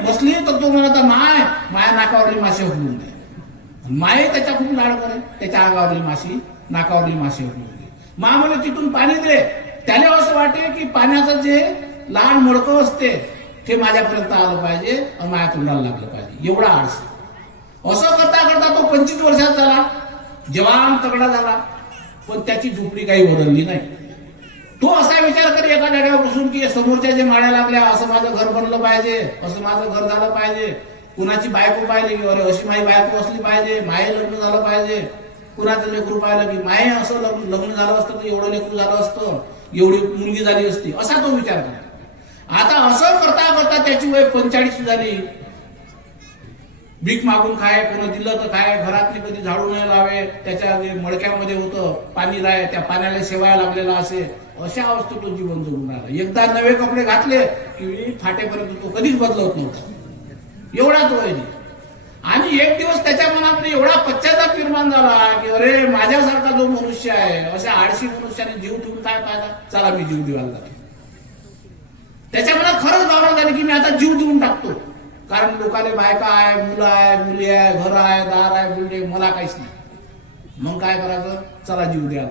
बसली तर तो म्हणाला, माया नाकावरली माशी हुकलून दे. माय त्याच्या खूप लाड करे, त्याच्या अंगावरली माशी, नाकावरली माशी हुकलून दे. मा म्हणे तिथून पाणी दे. त्याला असं वाटे की पाण्याचं जे लहान मडकं असते ते माझ्यापर्यंत आलं पाहिजे आणि माझ्या तोंडाला लागलं पाहिजे, एवढा आळस. असं करता करता तो 25 वर्षात झाला, जवान तगडा झाला. पण त्याची झोपडी काही बदलली नाही. तो असा विचार करी एका जागेवर बसून की समोरच्या जे माळ्या लागल्या, असं माझं घर बनलं पाहिजे, असं माझं घर झालं पाहिजे. कुणाची बायको पाहिली की अरे अशी माझी बायको असली पाहिजे, माये लग्न झालं पाहिजे. कुणाचं लेकरू पाहिलं की माये असं लग्न झालं असतं तर एवढं लेकरू झालं असतं, एवढी मुलगी झाली असती, असा तो विचार करा. आता असं करता करता त्याची वय 45 झाली. भीक मागून खाय, कोणी दिलं तर खाय, घरातली कधी झाडू नाही लावे, त्याच्या मडक्यामध्ये होतं पाणी राय, त्या पाण्याला शेवायला लागलेला असे. अशा अवस्थेत तो जीवन जगून राहिला. एकदा नवे कपडे घातले की फाटेपर्यंत तो कधीच बदलत नव्हता, एवढा तो आहे. आणि एक दिवस त्याच्या मनामध्ये एवढा पश्चाताप निर्माण झाला की अरे माझ्यासारखा जो मनुष्य आहे, अशा आळशी मनुष्याने जीव ठेवून काय फायदा, चला मी जीव देवायला लागलो. त्याच्या मनात खरंच भावना झाली की मी आता जीव देऊन टाकतो. कारण लोकांना बायका आहे, मुलं आहे, मुली आहे, घर आहे, दार आहे, बिल्डिंग, मला काहीच नाही. मग काय करायचं, चला जीव द्यायला.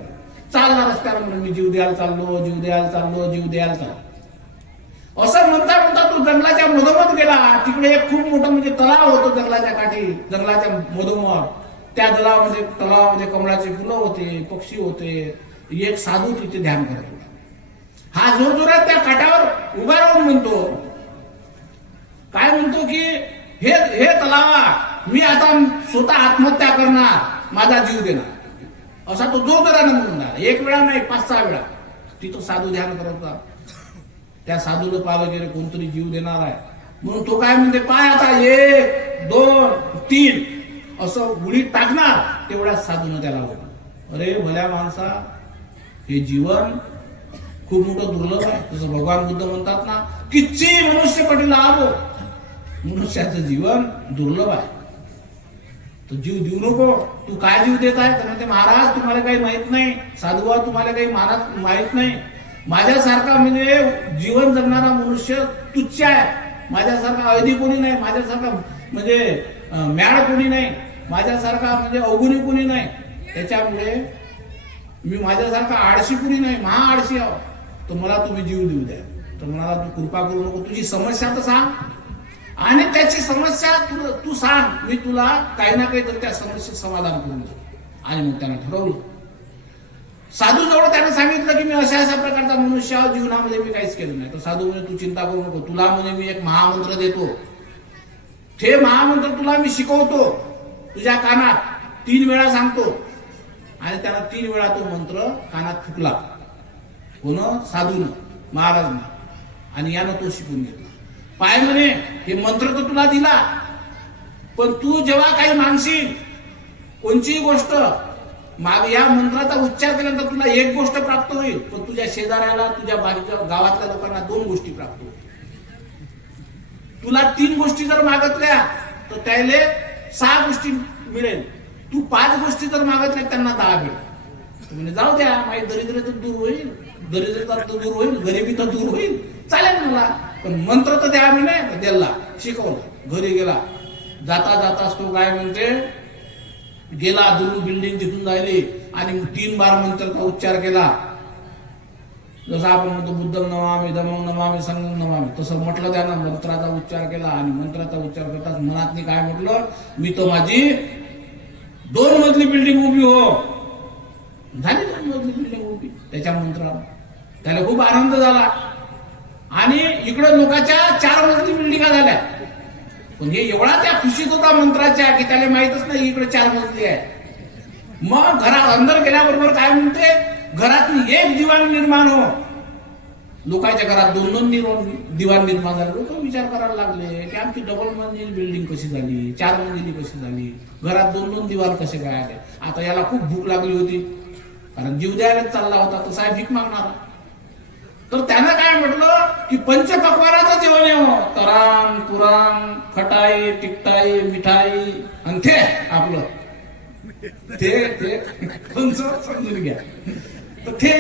चालला रस्त्याला म्हणून मी जीव द्यायला चाललो, जीव द्यायला चाललो, जीव द्यायला चाललो. असं म्हणता म्हणता तो जंगलाच्या मधोमध गेला. तिकडे एक खूप मोठं म्हणजे तलाव होतं जंगलाच्या काठी, जंगलाच्या मधोमध. त्या तलावामध्ये कमळाचे फुलं होते, पक्षी होते. एक साधू तिथे ध्यान करत होता. हा जोरजोरात त्या काठावर उभा राहून म्हणतो, काय म्हणतो की हे तलावा, मी आता स्वतः आत्महत्या करणार, माझा जीव देणार. असा तो जोरदाराने म्हणून राहिला. एक वेळा नाही, 5-6 वेळा. तिथं साधू ध्यान करत होता. त्या साधूला पाहिलं गेलं कोणतरी जीव देणार आहे म्हणून तो काय म्हणते, पाय आता 1 2 3 असं उडी टाकणार. तेवढ्याच साधून त्याला बोलला, अरे भल्या माणसा, हे जीवन खूप मोठं दुर्लभ आहे. जसं भगवान बुद्ध म्हणतात ना, किच्ची मनुष्य पटीला आलो. मनुष्याचं जीवन दुर्लभ आहे, तो जीव देऊ नको. तू काय जीव देत आहे? तर म्हणते, महाराज तुम्हाला काही माहित नाही, साधुबा तुम्हाला काही माहित नाही. माझ्यासारखा म्हणजे जीवन जगणारा मनुष्य तुच्छ आहे. माझ्यासारखा अवधी कोणी नाही, माझ्यासारखा म्हणजे मॅड कोणी नाही, माझ्यासारखा म्हणजे अवगुणी कोणी नाही. त्याच्यामुळे मी माझ्यासारखा आळशी कोणी नाही, महा आळशी आहो. तर मला तुम्ही जीव देऊ द्या. तर म्हणाला, तू कृपा करू नको, तुझी समस्या तर सांग आणि त्याची समस्या तू सांग, मी तुला काही ना काही तर त्या समस्येत समाधान करून देऊ. आणि मग त्यानं ठरवलं. साधू जवळ त्याने सांगितलं की मी अशा प्रकारचा मनुष्य आहोत, जीवनामध्ये मी काहीच केलं नाही. तर साधू म्हणे, तू चिंता करू नको, तुला म्हणे मी एक महामंत्र देतो. ते महामंत्र तुला मी शिकवतो, तुझ्या कानात 3 वेळा सांगतो. आणि त्याला 3 वेळा तो मंत्र कानात फुकला. कोण? साधून, महाराजनं. आणि यानं तो शिकून घेतला. पाय म्हणे, हे मंत्र तर तुला दिला, पण तू जेव्हा काही मागशील कोणतीही गोष्ट, माग या मंत्राचा उच्चार केल्यानंतर तुला एक गोष्ट प्राप्त होईल, पण तुझ्या शेजाऱ्याला, तुझ्या बाजूच्या गावातल्या लोकांना 2 गोष्टी प्राप्त होईल. तुला 3 गोष्टी जर मागितल्या तर त्याले 6 गोष्टी मिळेल. तू 5 गोष्टी जर मागितल्या त्यांना 10 मिळेल. म्हणजे जाऊ द्या, माझी दरिद्र तर दूर होईल, दरिद्रता तर दूर होईल, गरिबी तर दूर होईल, चालेल मला, पण मंत्र तर द्या म्हणे. द्यायला शिकवलं. घरी गेला. जाता जाताच तो काय म्हणते, गेला दूर बिल्डिंग दिसून राहिली आणि 3 बार मंत्राचा उच्चार केला. जसं आपण म्हणतो बुद्धं नमामि, धम्मं नमामि, संघं नमामि, तसं म्हटलं त्यानं. मंत्राचा उच्चार केला आणि मंत्राचा उच्चार करताच मनातनी काय म्हटलं, मी तो माझी 2 मजली बिल्डिंग उभी हो. झाली 2 मजली बिल्डिंग उभी त्याच्या मंत्राला. त्याला खूप आनंद झाला. आणि इकडे लोकांच्या 4 मजली बिल्डिंगा झाल्या. पण हे एवढा त्या खुशीत होता मंत्राच्या की त्याला माहितच नाही इकडे 4 मजली आहे. मग घरात अंदर गेल्याबरोबर काय म्हणते, घरात 1 दिवाण निर्माण हो. लोकांच्या घरात 2-2 दिवाण निर्माण झाले. लोक विचार करायला लागले की आमची डबल मंजिल बिल्डिंग कशी झाली, 4 मंजिली कशी झाली, घरात 2-2 दिवाण कसे काय आले. आता याला खूप भूक लागली होती, कारण जीव द्यायलाच चालला होता, तसा आहे भीक मागणारा. तर त्यानं काय म्हटलं की पंचपक्वानाचं जेवण आहे हो. तरांग तुरांग, खटाई टिकटाई मिठाई आणि ते आपलं ते पंच समजून घ्या. तर ते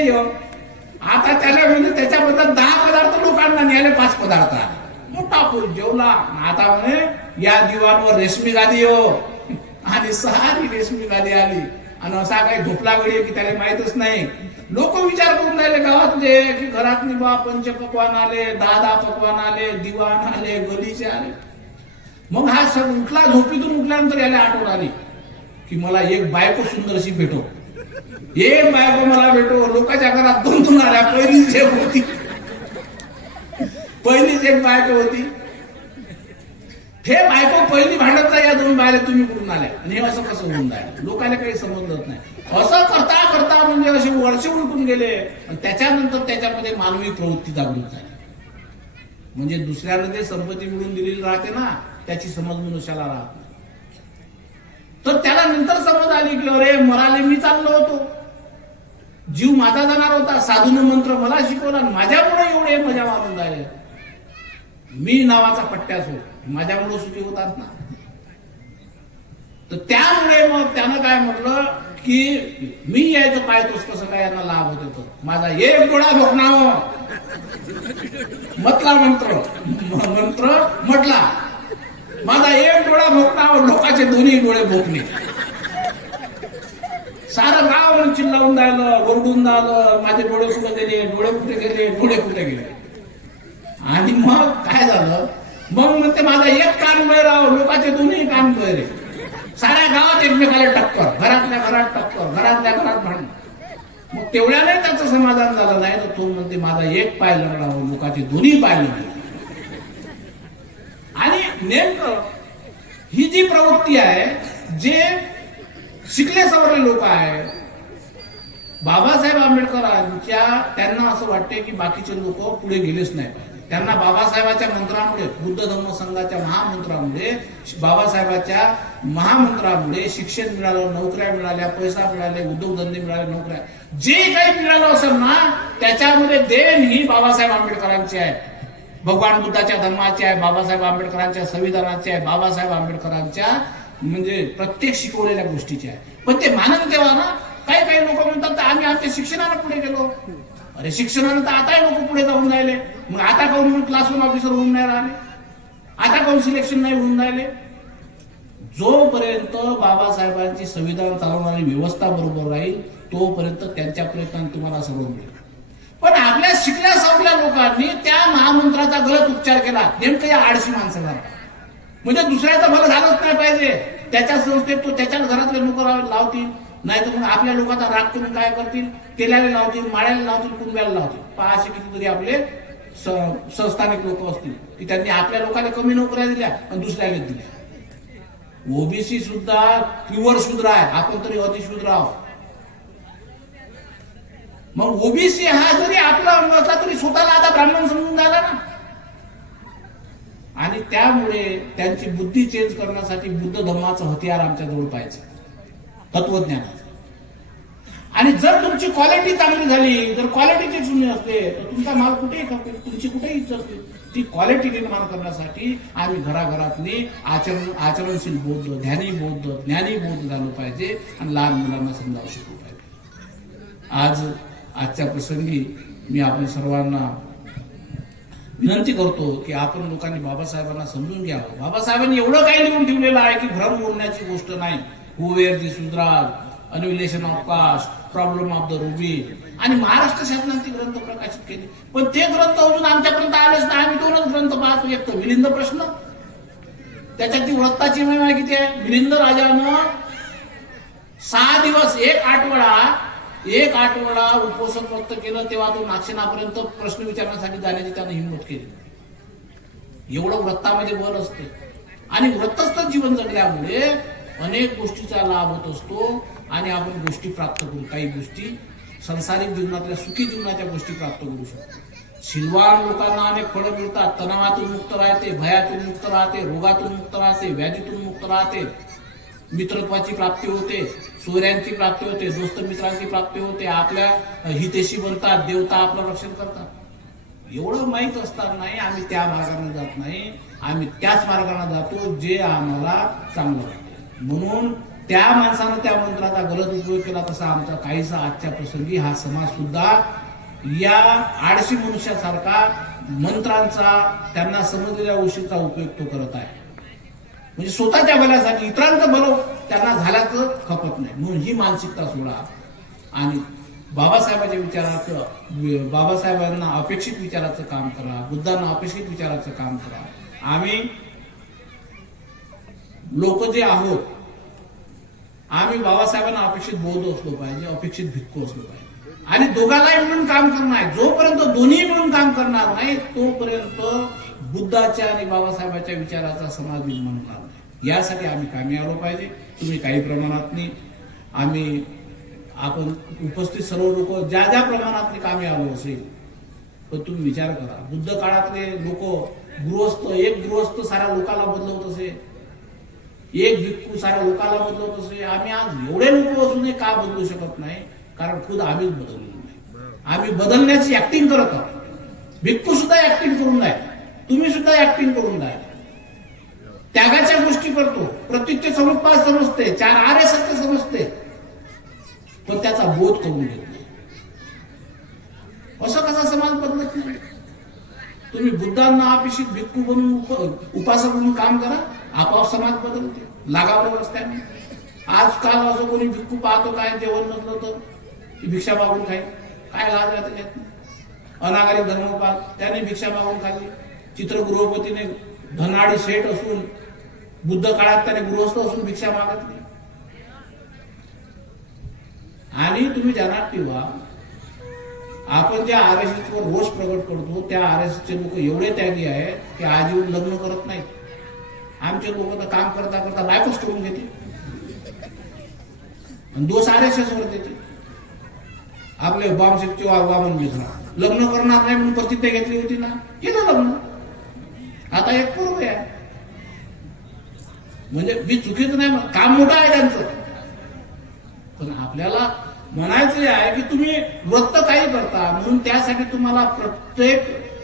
आता त्याला म्हणजे त्याच्याबद्दल 10 पदार्थ लोकांना न्यायला 5 पदार्थ आले. मोठा पोट जेवला. आता म्हणे या दिवाणवर रेशमी गादी हो. आणि सारी रेशमी गादी आली. आणि असा काही झोपला गडी की त्याला माहितच नाही. लोक विचार करून राहिले गावातले की घरात बा पंचपक्वान आले, 10 पक्वान आले, दिवाण आले, गलीचे आले. मग हा सग उठला. झोपीतून उठल्यानंतर याला आठवण आली की मला एक बायको सुंदरशी भेटो, एक बायको मला भेटो. लोकांच्या घरात 2-2 आल्या. पहिलीच एक होती, पहिलीच एक बायको होती. हे बायको पहिली भांडत नाही, या 2 बायला तुम्ही कुठून आल्या आणि हे असं कसं होऊन जाईल. लोकांना काही समजत नाही. असं करता करता म्हणजे असे वर्ष उलटून गेले. आणि त्याच्यानंतर त्याच्यामध्ये मानवी प्रवृत्ती जागृत झाली. म्हणजे दुसऱ्याला जे संपत्ती मिळून दिलेली राहते ना, त्याची समज मनुष्याला राहत नाही. तर त्याला नंतर समज आली की अरे मराले मी चाललो होतो, जीव माझा जाणार होता, साधून मंत्र मला शिकवला आणि माझ्यामुळे एवढे मजा मारून जायले. मी नावाचा पट्ट्याच होतो, माझ्यामुळे सुखी होतात ना. तर त्यामुळे मग त्यानं काय म्हटलं की मी यायचं पाहतोस कसं काय यांना लाभ होत होतो. माझा एक डोळा भोकणावं म्हटला मंत्र म्हटला. माझा एक डोळा भोकणावं, लोकांचे 2 डोळे भोकणे. सारं गाव म्हणून चिल्लावून राहिलं, ओरडून राहिलं, माझे डोळे कुठे गेले, डोळे कुठे गेले, डोळे कुठे गेले. आणि मग काय झालं, मग म्हणते माझा एक कान बहिराव, लोकांचे 2 कान बहिरे. साऱ्या गावात एकमेकाला टक्कर, घरातल्या घरात टक्कर, घरातल्या घरात भांडण. मग तेवढ्याने त्याचं समाधान झालं नाही. तर तो म्हणते माझा एक पाय लढावं, लोकांचे 2 पाय लढले. आणि नेमकं ही जी प्रवृत्ती आहे, जे शिकले सवरले लोक आहे बाबासाहेब आंबेडकरांच्या त्यांना असं वाटते की बाकीचे लोक पुढे गेलेच नाही पाहिजे. त्यांना बाबासाहेबांच्या मंत्रामुळे, बुद्ध धम्म संघाच्या महामंत्रामुळे, बाबासाहेबांच्या महामंत्रामुळे शिक्षण मिळालं, नोकऱ्या मिळाल्या, पैसा मिळाले, उद्योगधंदे मिळाले, नोकऱ्या, जे काही मिळालं असेल ना त्याच्यामध्ये देण ही बाबासाहेब आंबेडकरांची आहे. भगवान बुद्धाच्या धर्माची आहे, बाबासाहेब आंबेडकरांच्या संविधानाची आहे, बाबासाहेब आंबेडकरांच्या म्हणजे प्रत्येक शिकवलेल्या गोष्टीची आहे. पण ते मानन तेव्हा ना काही काही लोक म्हणतात आम्ही आमच्या शिक्षणाला पुढे गेलो. अरे शिक्षणानं तर आताही लोक पुढे जाऊन राहिले. मग आता काऊन क्लास 1 ऑफिसर होऊन नाही राहिले, आता काऊन सिलेक्शन नाही होऊन राहिले. जोपर्यंत बाबासाहेबांची संविधान चालवणारी व्यवस्था बरोबर राहील तोपर्यंत त्यांच्या प्रयत्नांनी तुम्हाला सर्व मिळेल. पण आपल्या शिकल्या सवरल्या लोकांनी त्या महामंत्राचा गलत उपचार केला, नेमकं या आळशी माणसाला. म्हणजे दुसऱ्याचं भलं झालंच नाही पाहिजे. त्याच्या संस्थेत तो त्याच्याच घरातले नोकर लावतील, नाही तर मग आपल्या लोकांचा राग करून काय करतील, तेलाला लावतील, माळ्याला लावतील, कुंब्याला लावतील. पहाशे कितीतरी आपले संस्थानिक लोक असतील की त्यांनी आपल्या लोकांना कमी नोकऱ्या दिल्या आणि दुसऱ्याला दिल्या. ओबीसी सुद्धा प्युअर शूद्र आहे, आपण तरी अतिशूद्र आहोत. मग ओबीसी हा जरी आपला अंग असला तरी स्वतःला आता ब्राह्मण समजून झाला ना. आणि त्यामुळे त्यांची बुद्धी चेंज करण्यासाठी बुद्ध धर्माचं हतियार आमच्या जवळ पाहिजे, तत्वज्ञानाचं. आणि जर तुमची क्वालिटी चांगली झाली, जर क्वालिटीची शून्य असते तर तुमचा माल कुठेही खपेल, तुमची कुठेही इच्छा असते. ती क्वालिटी निर्माण करण्यासाठी आम्ही घराघरातली आचरणशील बौद्ध, ध्यानी बौद्ध, ज्ञानी बौद्ध झालो पाहिजे आणि लहान मुलांना समजावून शिकवलं पाहिजे. आजच्या प्रसंगी मी आपण सर्वांना विनंती करतो की आपण लोकांनी बाबासाहेबांना समजून घ्यावं. बाबासाहेबांनी एवढं काही लिहून ठेवलेलं आहे की भ्रम बोलण्याची गोष्ट नाही. Who were the Shudras, annihilation of caste, problem of the rupee, आणि महाराष्ट्र शासनाचे ग्रंथ प्रकाशित केले. पण ते ग्रंथ अजून आमच्यापर्यंत आलेच नाही. आम्ही 2च ग्रंथ पाहतो, एक तर मिलिंद प्रश्न, त्याच्यात ती व्रताची महिमा किती आहे. मिलिंद राजानं 6 दिवस, एक आठवडा उपोषण व्यक्त केलं, तेव्हा तो नागसेनापर्यंत प्रश्न विचारण्यासाठी जाण्याची त्यानं हिंमत केली. एवढं व्रतामध्ये बल असते. आणि व्रतस्थ जीवन जगल्यामुळे अनेक गोष्टीचा लाभ होत असतो आणि आपण गोष्टी प्राप्त करू, काही गोष्टी संसारिक जीवनातल्या सुखी जीवनाच्या गोष्टी प्राप्त करू शकतो. शिलवान लोकांना अनेक फळं मिळतात. तणावातून मुक्त राहते, भयातून मुक्त राहते, रोगातून मुक्त राहते, व्याधीतून मुक्त राहते, मित्रत्वाची प्राप्ती होते, सूर्यांची प्राप्ती होते, दोस्त मित्रांची प्राप्ती होते, आपल्या हितेशी बनतात, देवता आपलं रक्षण करतात. एवढं माहीत असतानाही आम्ही त्या मार्गाने जात नाही. आम्ही त्याच मार्गाने जातो जे आम्हाला चांगलं वाटतं. म्हणून त्या माणसानं त्या मंत्राचा गलत उपयोग केला. तसा आमचा काहीसा आजच्या प्रसंगी हा समाज सुद्धा या आळशी मनुष्यासारखा मंत्रांचा, त्यांना समजलेल्या गोष्टींचा उपयोग तो करत आहे. म्हणजे स्वतःच्या भल्यासाठी, इतरांचं भलं त्यांना झाल्याचं खपत नाही. म्हणून ही मानसिकता सोडा आणि बाबासाहेबांच्या विचाराचं, बाबासाहेबांना अपेक्षित विचाराचं काम करा, बुद्धांना अपेक्षित विचाराचं काम करा. आम्ही लोक जे आहोत, आम्ही बाबासाहेबांना अपेक्षित बौद्ध असलो पाहिजे, अपेक्षित भिक्खू असलो पाहिजे. आणि दोघांनाही मिळून काम करणार. जोपर्यंत दोन्ही मिळून काम करणार नाही तोपर्यंत बुद्धाच्या आणि बाबासाहेबांच्या विचाराचा समाज निर्माण होणार नाही. यासाठी आम्ही कामी आलो पाहिजे. तुम्ही काही प्रमाणात आपण उपस्थित सर्व लोक ज्या ज्या प्रमाणात कामी आलो असेल, पण तुम्ही विचार करा. बुद्ध काळातले लोक, एक गृहस्थ साऱ्या लोकांना बदलवत असे, एक भिक्खू साऱ्या लोकांना बदलवत असे. आम्ही आज एवढे लोक असूनही का बदलू शकत नाही? कारण खुद आम्हीच बदललो नाही. आम्ही बदलण्याची ऍक्टिंग करत आहोत. भिक्खू सुद्धा ऍक्टिंग करून नाही, तुम्ही सुद्धा ऍक्टिंग करून नाही. त्यागाच्या गोष्टी करतो, प्रत्यक्ष समुत्पाद समजते, 4 आर्य सत्य समजते, पण त्याचा बोध करून घेत नाही. असं कसा समाज बदलत नाही? तुम्ही बुद्धांना अपेक्षित भिक्खू बनून, उपासक म्हणून काम करा, आपोआप समाज बदलते. लागावं रस्त्याने. आजकाल असं कोणी भिक्खू पाहतो काय जेवण नसलं तर भिक्षा मागून खाईल, काय लाज आहे त्याच्यात? अनागरिक धर्मपाल त्याने भिक्षा मागून खाल्ली. चित्रगृहपतीने धनाडी सेठ असून, बुद्ध काळात त्याने गृहस्थ असून भिक्षा मागितली. आणि तुम्ही ध्यानात ठेवा, आपण ज्या RSS वर रोष प्रगट करतो त्या RSS चे लोक एवढे त्यागी आहेत की आजीवन लग्न करत नाहीत. आमचे लोक तर काम करता करता बायकोच करून घेते आणि दोष RSS वर देते. आपले बामशेटची वामन मित्र लग्न करणार नाही म्हणून प्रतिज्ञा घेतली होती ना, केलं लग्न. आता एक पूर्व आहे. म्हणजे मी चुकीचं नाही, काम मोठं आहे त्यांचं. पण आपल्याला म्हणायचं आहे की तुम्ही व्रत काही करता म्हणून त्यासाठी तुम्हाला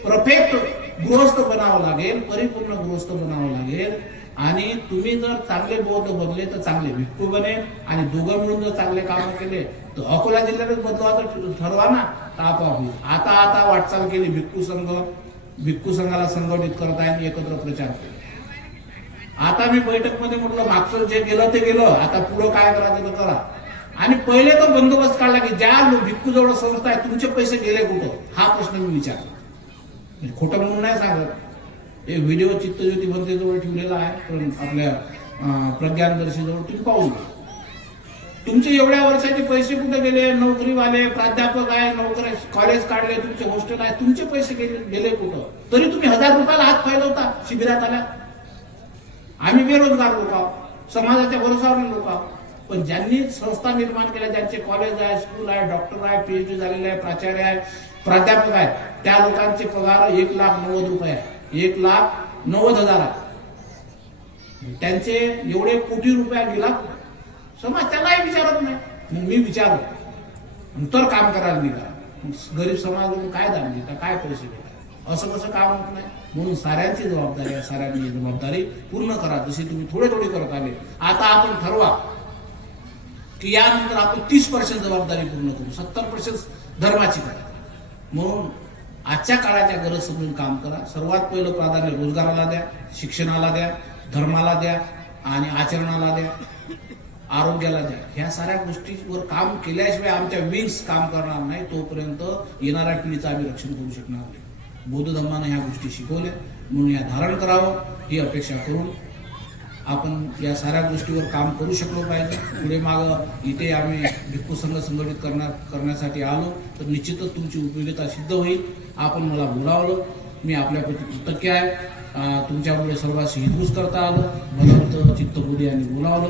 परफेक्ट गृहस्थ बनावं लागेल, परिपूर्ण गृहस्थ बनावं लागेल. आणि तुम्ही जर चांगले बौद्ध बनले तर चांगले भिक्खू बनेल. आणि दोघं मिळून जर चांगले काम केले तर अकोला जिल्ह्यातच बदलावाचं ठरवा ना, तर आपोआप होईल. आता वाटचाल केली, भिक्खू संघाला संघटित करत आहे आणि एकत्र प्रचार केला. आता मी बैठक मध्ये म्हटलं मागचं जे गेलं ते गेलं, आता पुढं काय करायचं तर करा. आणि पहिले तो बंदोबस्त काढला की ज्या भिक्खू जवळ संस्था आहे तुमचे पैसे गेले कुठं, हा प्रश्न मी विचारला. खोटं म्हणून नाही सांगत. एक व्हिडिओ चित्तज्योती बंदेजवळ ठेवलेला आहे, पण आपल्या प्रज्ञानदर्शी जवळ तुम्ही पाहू. तुमचे एवढ्या वर्षाचे पैसे कुठे गेले? नोकरीवाले प्राध्यापक आहे, नोकरी कॉलेज काढले, तुमचे हॉस्टेल आहे, तुमचे पैसे गेले कुठं? तरी तुम्ही 1000 रुपयाला हात फैलवता शिबिरात आल्या. आम्ही बेरोजगार लोक आहोत, समाजाच्या भरोशावर लोक आहोत. पण ज्यांनी संस्था निर्माण केल्या, ज्यांचे कॉलेज आहे, स्कूल आहे, डॉक्टर आहे, PhD झालेले आहे, प्राचार्य आहे, प्राध्यापक आहे, त्या लोकांचे पगार 1,90,000 रुपये आहे. 1,90,000 आहे. त्यांचे एवढे कोटी रुपये गेला, समाज त्यालाही विचारत नाही. मग मी विचारलो तर काम करायला निघा. गरीब समाज काय दान देता, काय पैसे देता, असं कसं काम होत नाही. म्हणून साऱ्यांची जबाबदारी आहे, साऱ्यांनी जबाबदारी पूर्ण करा. जशी तुम्ही थोडे थोडे करत आले, आता आपण ठरवा की यानंतर आपण 30% जबाबदारी पूर्ण करू, 70% धर्माची करा. म्हणून आजच्या काळाच्या गरज समजून काम करा. सर्वात पहिलं प्राधान्य रोजगाराला द्या, शिक्षणाला द्या, धर्माला द्या आणि आचरणाला द्या, आरोग्याला द्या. ह्या साऱ्या गोष्टीवर काम केल्याशिवाय आमच्या विंग्स काम करणार नाही. तोपर्यंत येणाऱ्या पिढीचं आम्ही रक्षण करू शकणार नाही. बौद्ध धर्मानं ह्या गोष्टी शिकवल्या, म्हणून या धारण करावं ही अपेक्षा करून आपण या साऱ्या गोष्टीवर काम करू शकलो पाहिजे. पुढे माग इथे आम्ही भिक्खू संघ संघटित करण्यासाठी आलो तर निश्चितच तुमची उपयोगिता सिद्ध होईल. आपण मला बोलावलं, मी आपल्याप्रती कृतज्ञ आहे. तुमच्यामुळे सर्वांशी हितगुज करता आलं. भगवंत चित्तबुद्धी यांनी बोलावलं,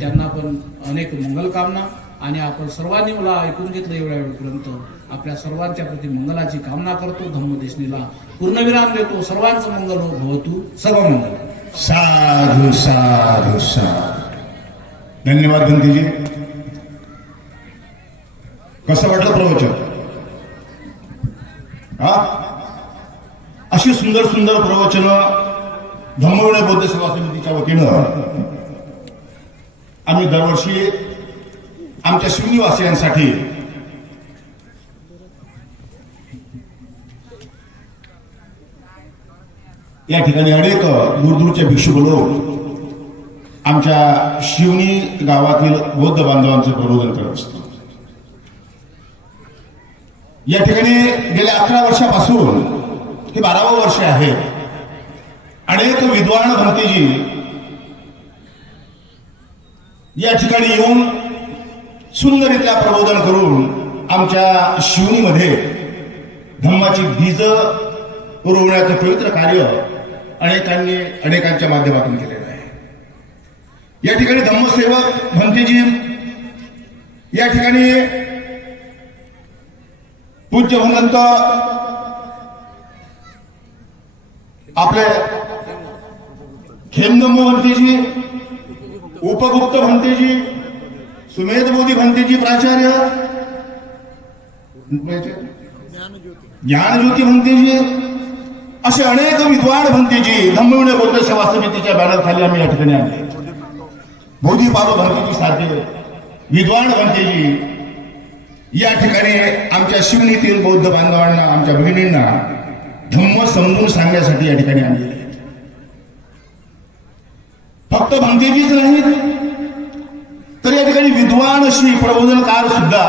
त्यांना पण अनेक मंगलकामना. आणि आपण सर्वांनी मला ऐकून घेतलं एवढ्या वेळपर्यंत. आपल्या सर्वांच्या प्रती मंगलाची कामना करतो. धम्मदेशनीला पूर्णविराम देतो. सर्वांचं मंगल हो भवतु, सर्व मंगल. साधु साधु साधु. धन्यवाद बंधूजी. कसं वाटलं प्रवचन? अशी सुंदर सुंदर प्रवचनं धम्मविनय बौद्ध सेवा समितीच्या वतीनं आम्ही दरवर्षी आमच्या शिवनिवासियांसाठी या ठिकाणी अनेक दूरदूरचे भिक्षू बोलवून आमच्या शिवनी गावातील बौद्ध बांधवांचं प्रबोधन करत असतो. या ठिकाणी गेल्या 11 वर्षापासून हे 12वं वर्ष आहे. अनेक विद्वान भंतेजी या ठिकाणी येऊन सुंदररित्या प्रबोधन करून आमच्या शिवनीमध्ये धम्माची बीज पुरवण्याचं पवित्र कार्य अनेकांच्या माध्यमातून केलेलं आहे. या ठिकाणी धम्मसेवक भंतेजी, या ठिकाणी पूज्य भगवंत आपले खेमधम्म भंतेजी, उपगुप्त भंतेजी, सुमेध बोधी भंतेजी प्राचार्य, ज्ञानज्योती भंतेजी, असे अनेक विद्वान भंतेजी धम्मविनय बौद्ध सेवा समितीच्या बॅनर खाली आम्ही या ठिकाणी आणले. बोधीपालो भंतेजी सारखे विद्वान भंतेजी या ठिकाणी आमच्या शिवनीतील बौद्ध बांधवांना, आमच्या भगिनींना धम्म समजून सांगण्यासाठी या ठिकाणी आणलेले आहेत. फक्त भंतेजीच नाहीत तर या ठिकाणी विद्वान अशी प्रबोधनकार सुद्धा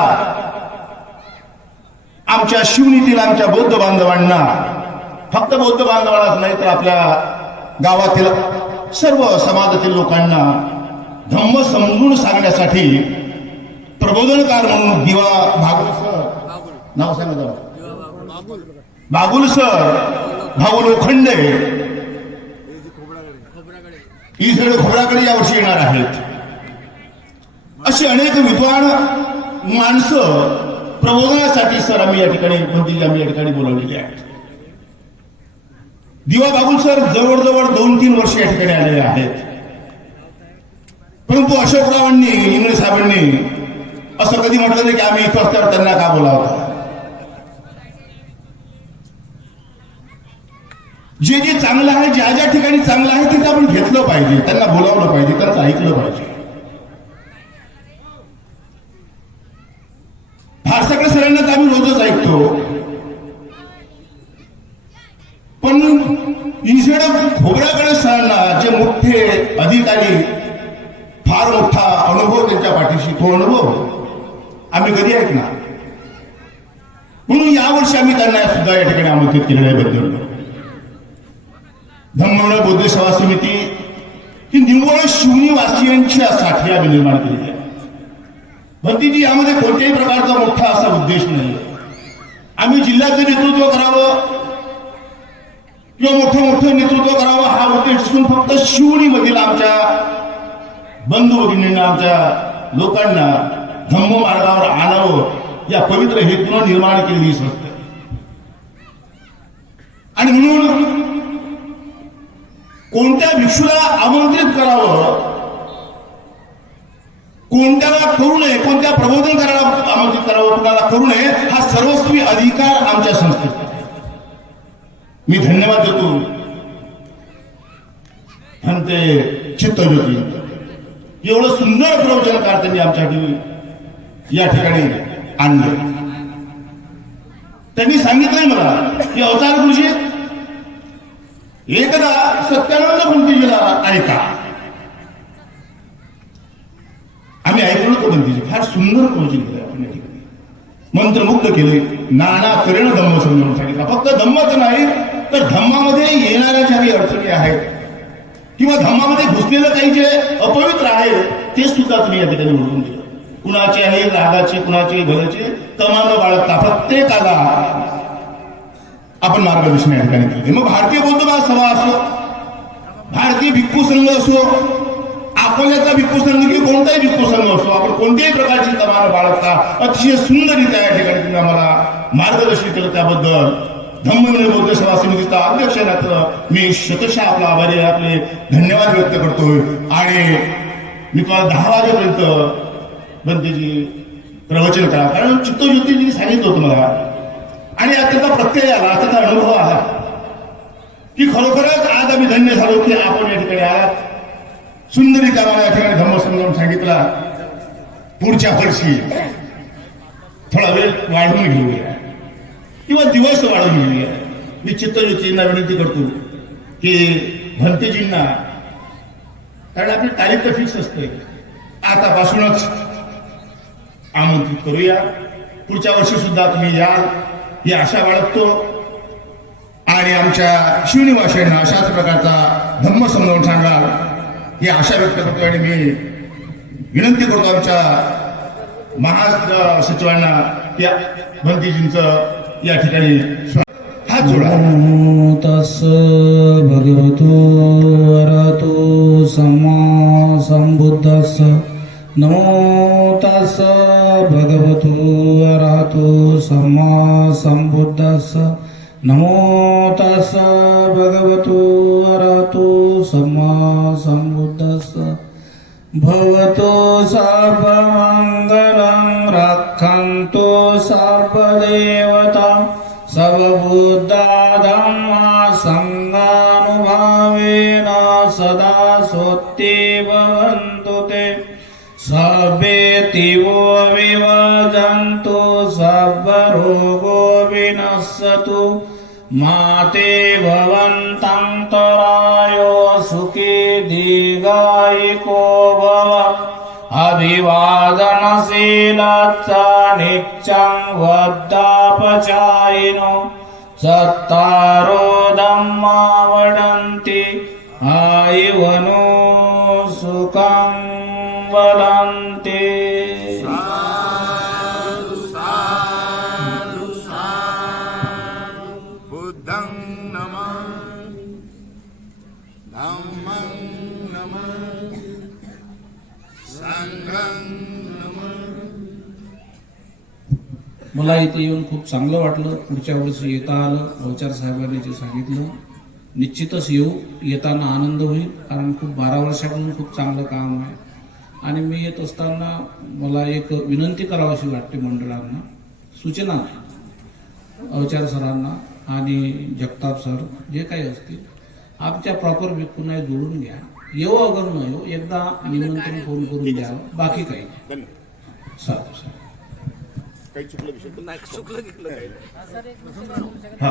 आमच्या शिवनीतील आमच्या बौद्ध बांधवांना, फक्त बौद्ध बांधवांनाच नाही तर आपल्या गावातील सर्व समाजातील लोकांना धम्म समजून सांगण्यासाठी प्रबोधनकार म्हणून दिवा भागुल सर, नाव सांगा जरा, बागुल सर, भाऊ लोखंडे, इकडे खोबराकडे यावर्षी येणार आहेत. अशी अनेक विद्वान माणसं प्रबोधनासाठी सर आम्ही या ठिकाणी आम्ही या ठिकाणी बोलवलेले आहेत. दिवा बागुल सर जवळजवळ 2-3 वर्ष या ठिकाणी आलेले आहेत. परंतु अशोकरावांनी इंगळे साहेबांनी असं कधी म्हटलं नाही की आम्ही इथं असल्यावर त्यांना का बोलावं. जे जे चांगलं आहे, ज्या ज्या ठिकाणी चांगलं आहे तिथे आपण घेतलं पाहिजे, त्यांना बोलावलं पाहिजे, त्यांचं ऐकलं पाहिजे. फारसाकडे सरांना तर आम्ही रोजच ऐकतो, पण इन्स्टेड ऑफ खोबऱ्याकडे सरांना जे मोठे अधिकारी, फार मोठा अनुभव त्यांच्या पाठीशी, तो अनुभव आम्ही कधी ऐकणार. म्हणून यावर्षी आम्ही त्यांना सुद्धा या ठिकाणी आमंत्रित केलेल्याबद्दल धम्मवड बौद्ध सेवा समिती ही निव्वळ शिवनीवासियांच्यासाठी आम्ही निर्माण केलेली आहे. भंतीजी यामध्ये कोणत्याही प्रकारचा मोठा असा उद्देश नाही. आम्ही जिल्ह्याचं नेतृत्व करावं किंवा मोठं नेतृत्व करावं हा उद्देश असून फक्त शिवणीमधील आमच्या बंधू भगिनींना, आमच्या लोकांना धम्म मार्गावर आणावं या पवित्र हेतून निर्माण केलेली संस्था. आणि म्हणून कोणत्या भिक्षूला आमंत्रित करावं, कोणत्याला करू नये, कोणत्या प्रबोधन करायला आमंत्रित करावं, कोणाला करू नये, हा सर्वस्वी अधिकार आमच्या संस्थेत आहे. मी धन्यवाद देतो ते चित्तज्योती, एवढं सुंदर प्रवचनकार त्यांनी आमच्यासाठी या ठिकाणी आणले. त्यांनी सांगितलंय मला की अवतार गुरुजी एकदा सत्यानंद भंतीजीला ऐका. आम्ही ऐकलो तो भंतीजी फार सुंदर प्रवचन केलं आपण या ठिकाणी, मंत्रमुग्ध केले. नाना करेण धम्म समजावून सांगितलं. फक्त धम्मच नाही तर धम्मामध्ये येणाऱ्या ज्या काही अडचणी आहेत किंवा धम्मामध्ये घुसलेलं काही जे अपवित्र आहे ते सुद्धा तुम्ही या ठिकाणी ओळखून दिलं. कुणाच्याही रागाची, कुणाच्याही भल्याची तमा न बाळगता प्रत्येकाला आपण मार्गदर्शन या ठिकाणी केले. मग भारतीय बौद्ध सभा असो, भारतीय भिक्खू संघ असो, अकोल्याचा भिक्खू संघ किंवा कोणताही भिक्खू संघ असो, आपण कोणत्याही प्रकारची तमा न बाळगता अतिशय सुंदररित्या या ठिकाणी तुम्ही आम्हाला मार्गदर्शन केलं. त्याबद्दल धम्मविनय बौद्ध सेवा समितीचा अध्यक्ष मी शतशः आपला आभारी आहे, आपले धन्यवाद व्यक्त करतोय. आणि मी तुम्हाला 10 वाजेपर्यंत बंतेजी प्रवचन करा, कारण चित्तज्योतींनी सांगितलं होतं मला आणि त्याचा प्रत्यय आला, त्याचा अनुभव आला की खरोखरच आज आम्ही धन्य झालो की आपण या ठिकाणी आलात. सुंदरी कामाला या ठिकाणी धम्म समजावून सांगितला. पुढच्या वर्षी थोडा वेळ वाढवून घेऊया किंवा दिवस वाढवून घेऊया. मी चित्तज्योतींना विनंती करतो की भंतेजींना, कारण आपली तारीख तर फिक्स असते, आतापासूनच आमंत्रित करूया. पुढच्या वर्षी सुद्धा तुम्ही याल ही आशा बाळगतो आणि आमच्या शिवनिवासियांना अशाच प्रकारचा धम्म समजावून सांगाल ही आशा व्यक्त करतो. आणि मी विनंती करतो आमच्या महासचिवांना या भंतीजींचं या ठिकाणी हात जोडा. तस् भगवतो अरहतो सम्मा संबुद्धस्स. नमो तस् भगवतो अरहतो सम्मा संबुद्धस्स. नमो तस् भगवतो अरहतो सम्मा संबुद्धस्स. भवतो सर्वमङ्गलं रक्षन्तु सर्वदेवता सर्वबुद्धा धम्मा संगानुभावेन सदा स्वस्ति भवन्तु ते. सर्वेतिवो विवर्धन्तु सर्वरोगो विनश्यतु. माते भवन्तं तरायो सुखी दीर्घायिको भव. अभिवादनशीलच्च नित्यं वद्धापचायिनो. चत्तारो धम्मा वदन्ति आयुवनो सुखं वदन्ति. बुद्धं नमः, धम्मं नमः, संघं नमः. मला इथे येऊन खूप चांगलं वाटलं. पुढच्या वर्षी येता आलं. अवचार साहेबांनी जे सांगितलं निश्चितच येऊ. येताना आनंद होईल, कारण खूप 12 वर्षापासून खूप चांगलं काम आहे. आणि मी येत असताना मला एक विनंती करावीशी वाटते मंडळांना, सूचना अवचार सरांना आणि जगताप सर जे काही असतील, आमच्या प्रॉपर व्यक्तींना जोडून घ्या. येऊ अगर न येऊ, एकदा निमंत्रण फोन करून द्यावं, बाकी काही नाही. साधू सर. काही चुकलं विषय हा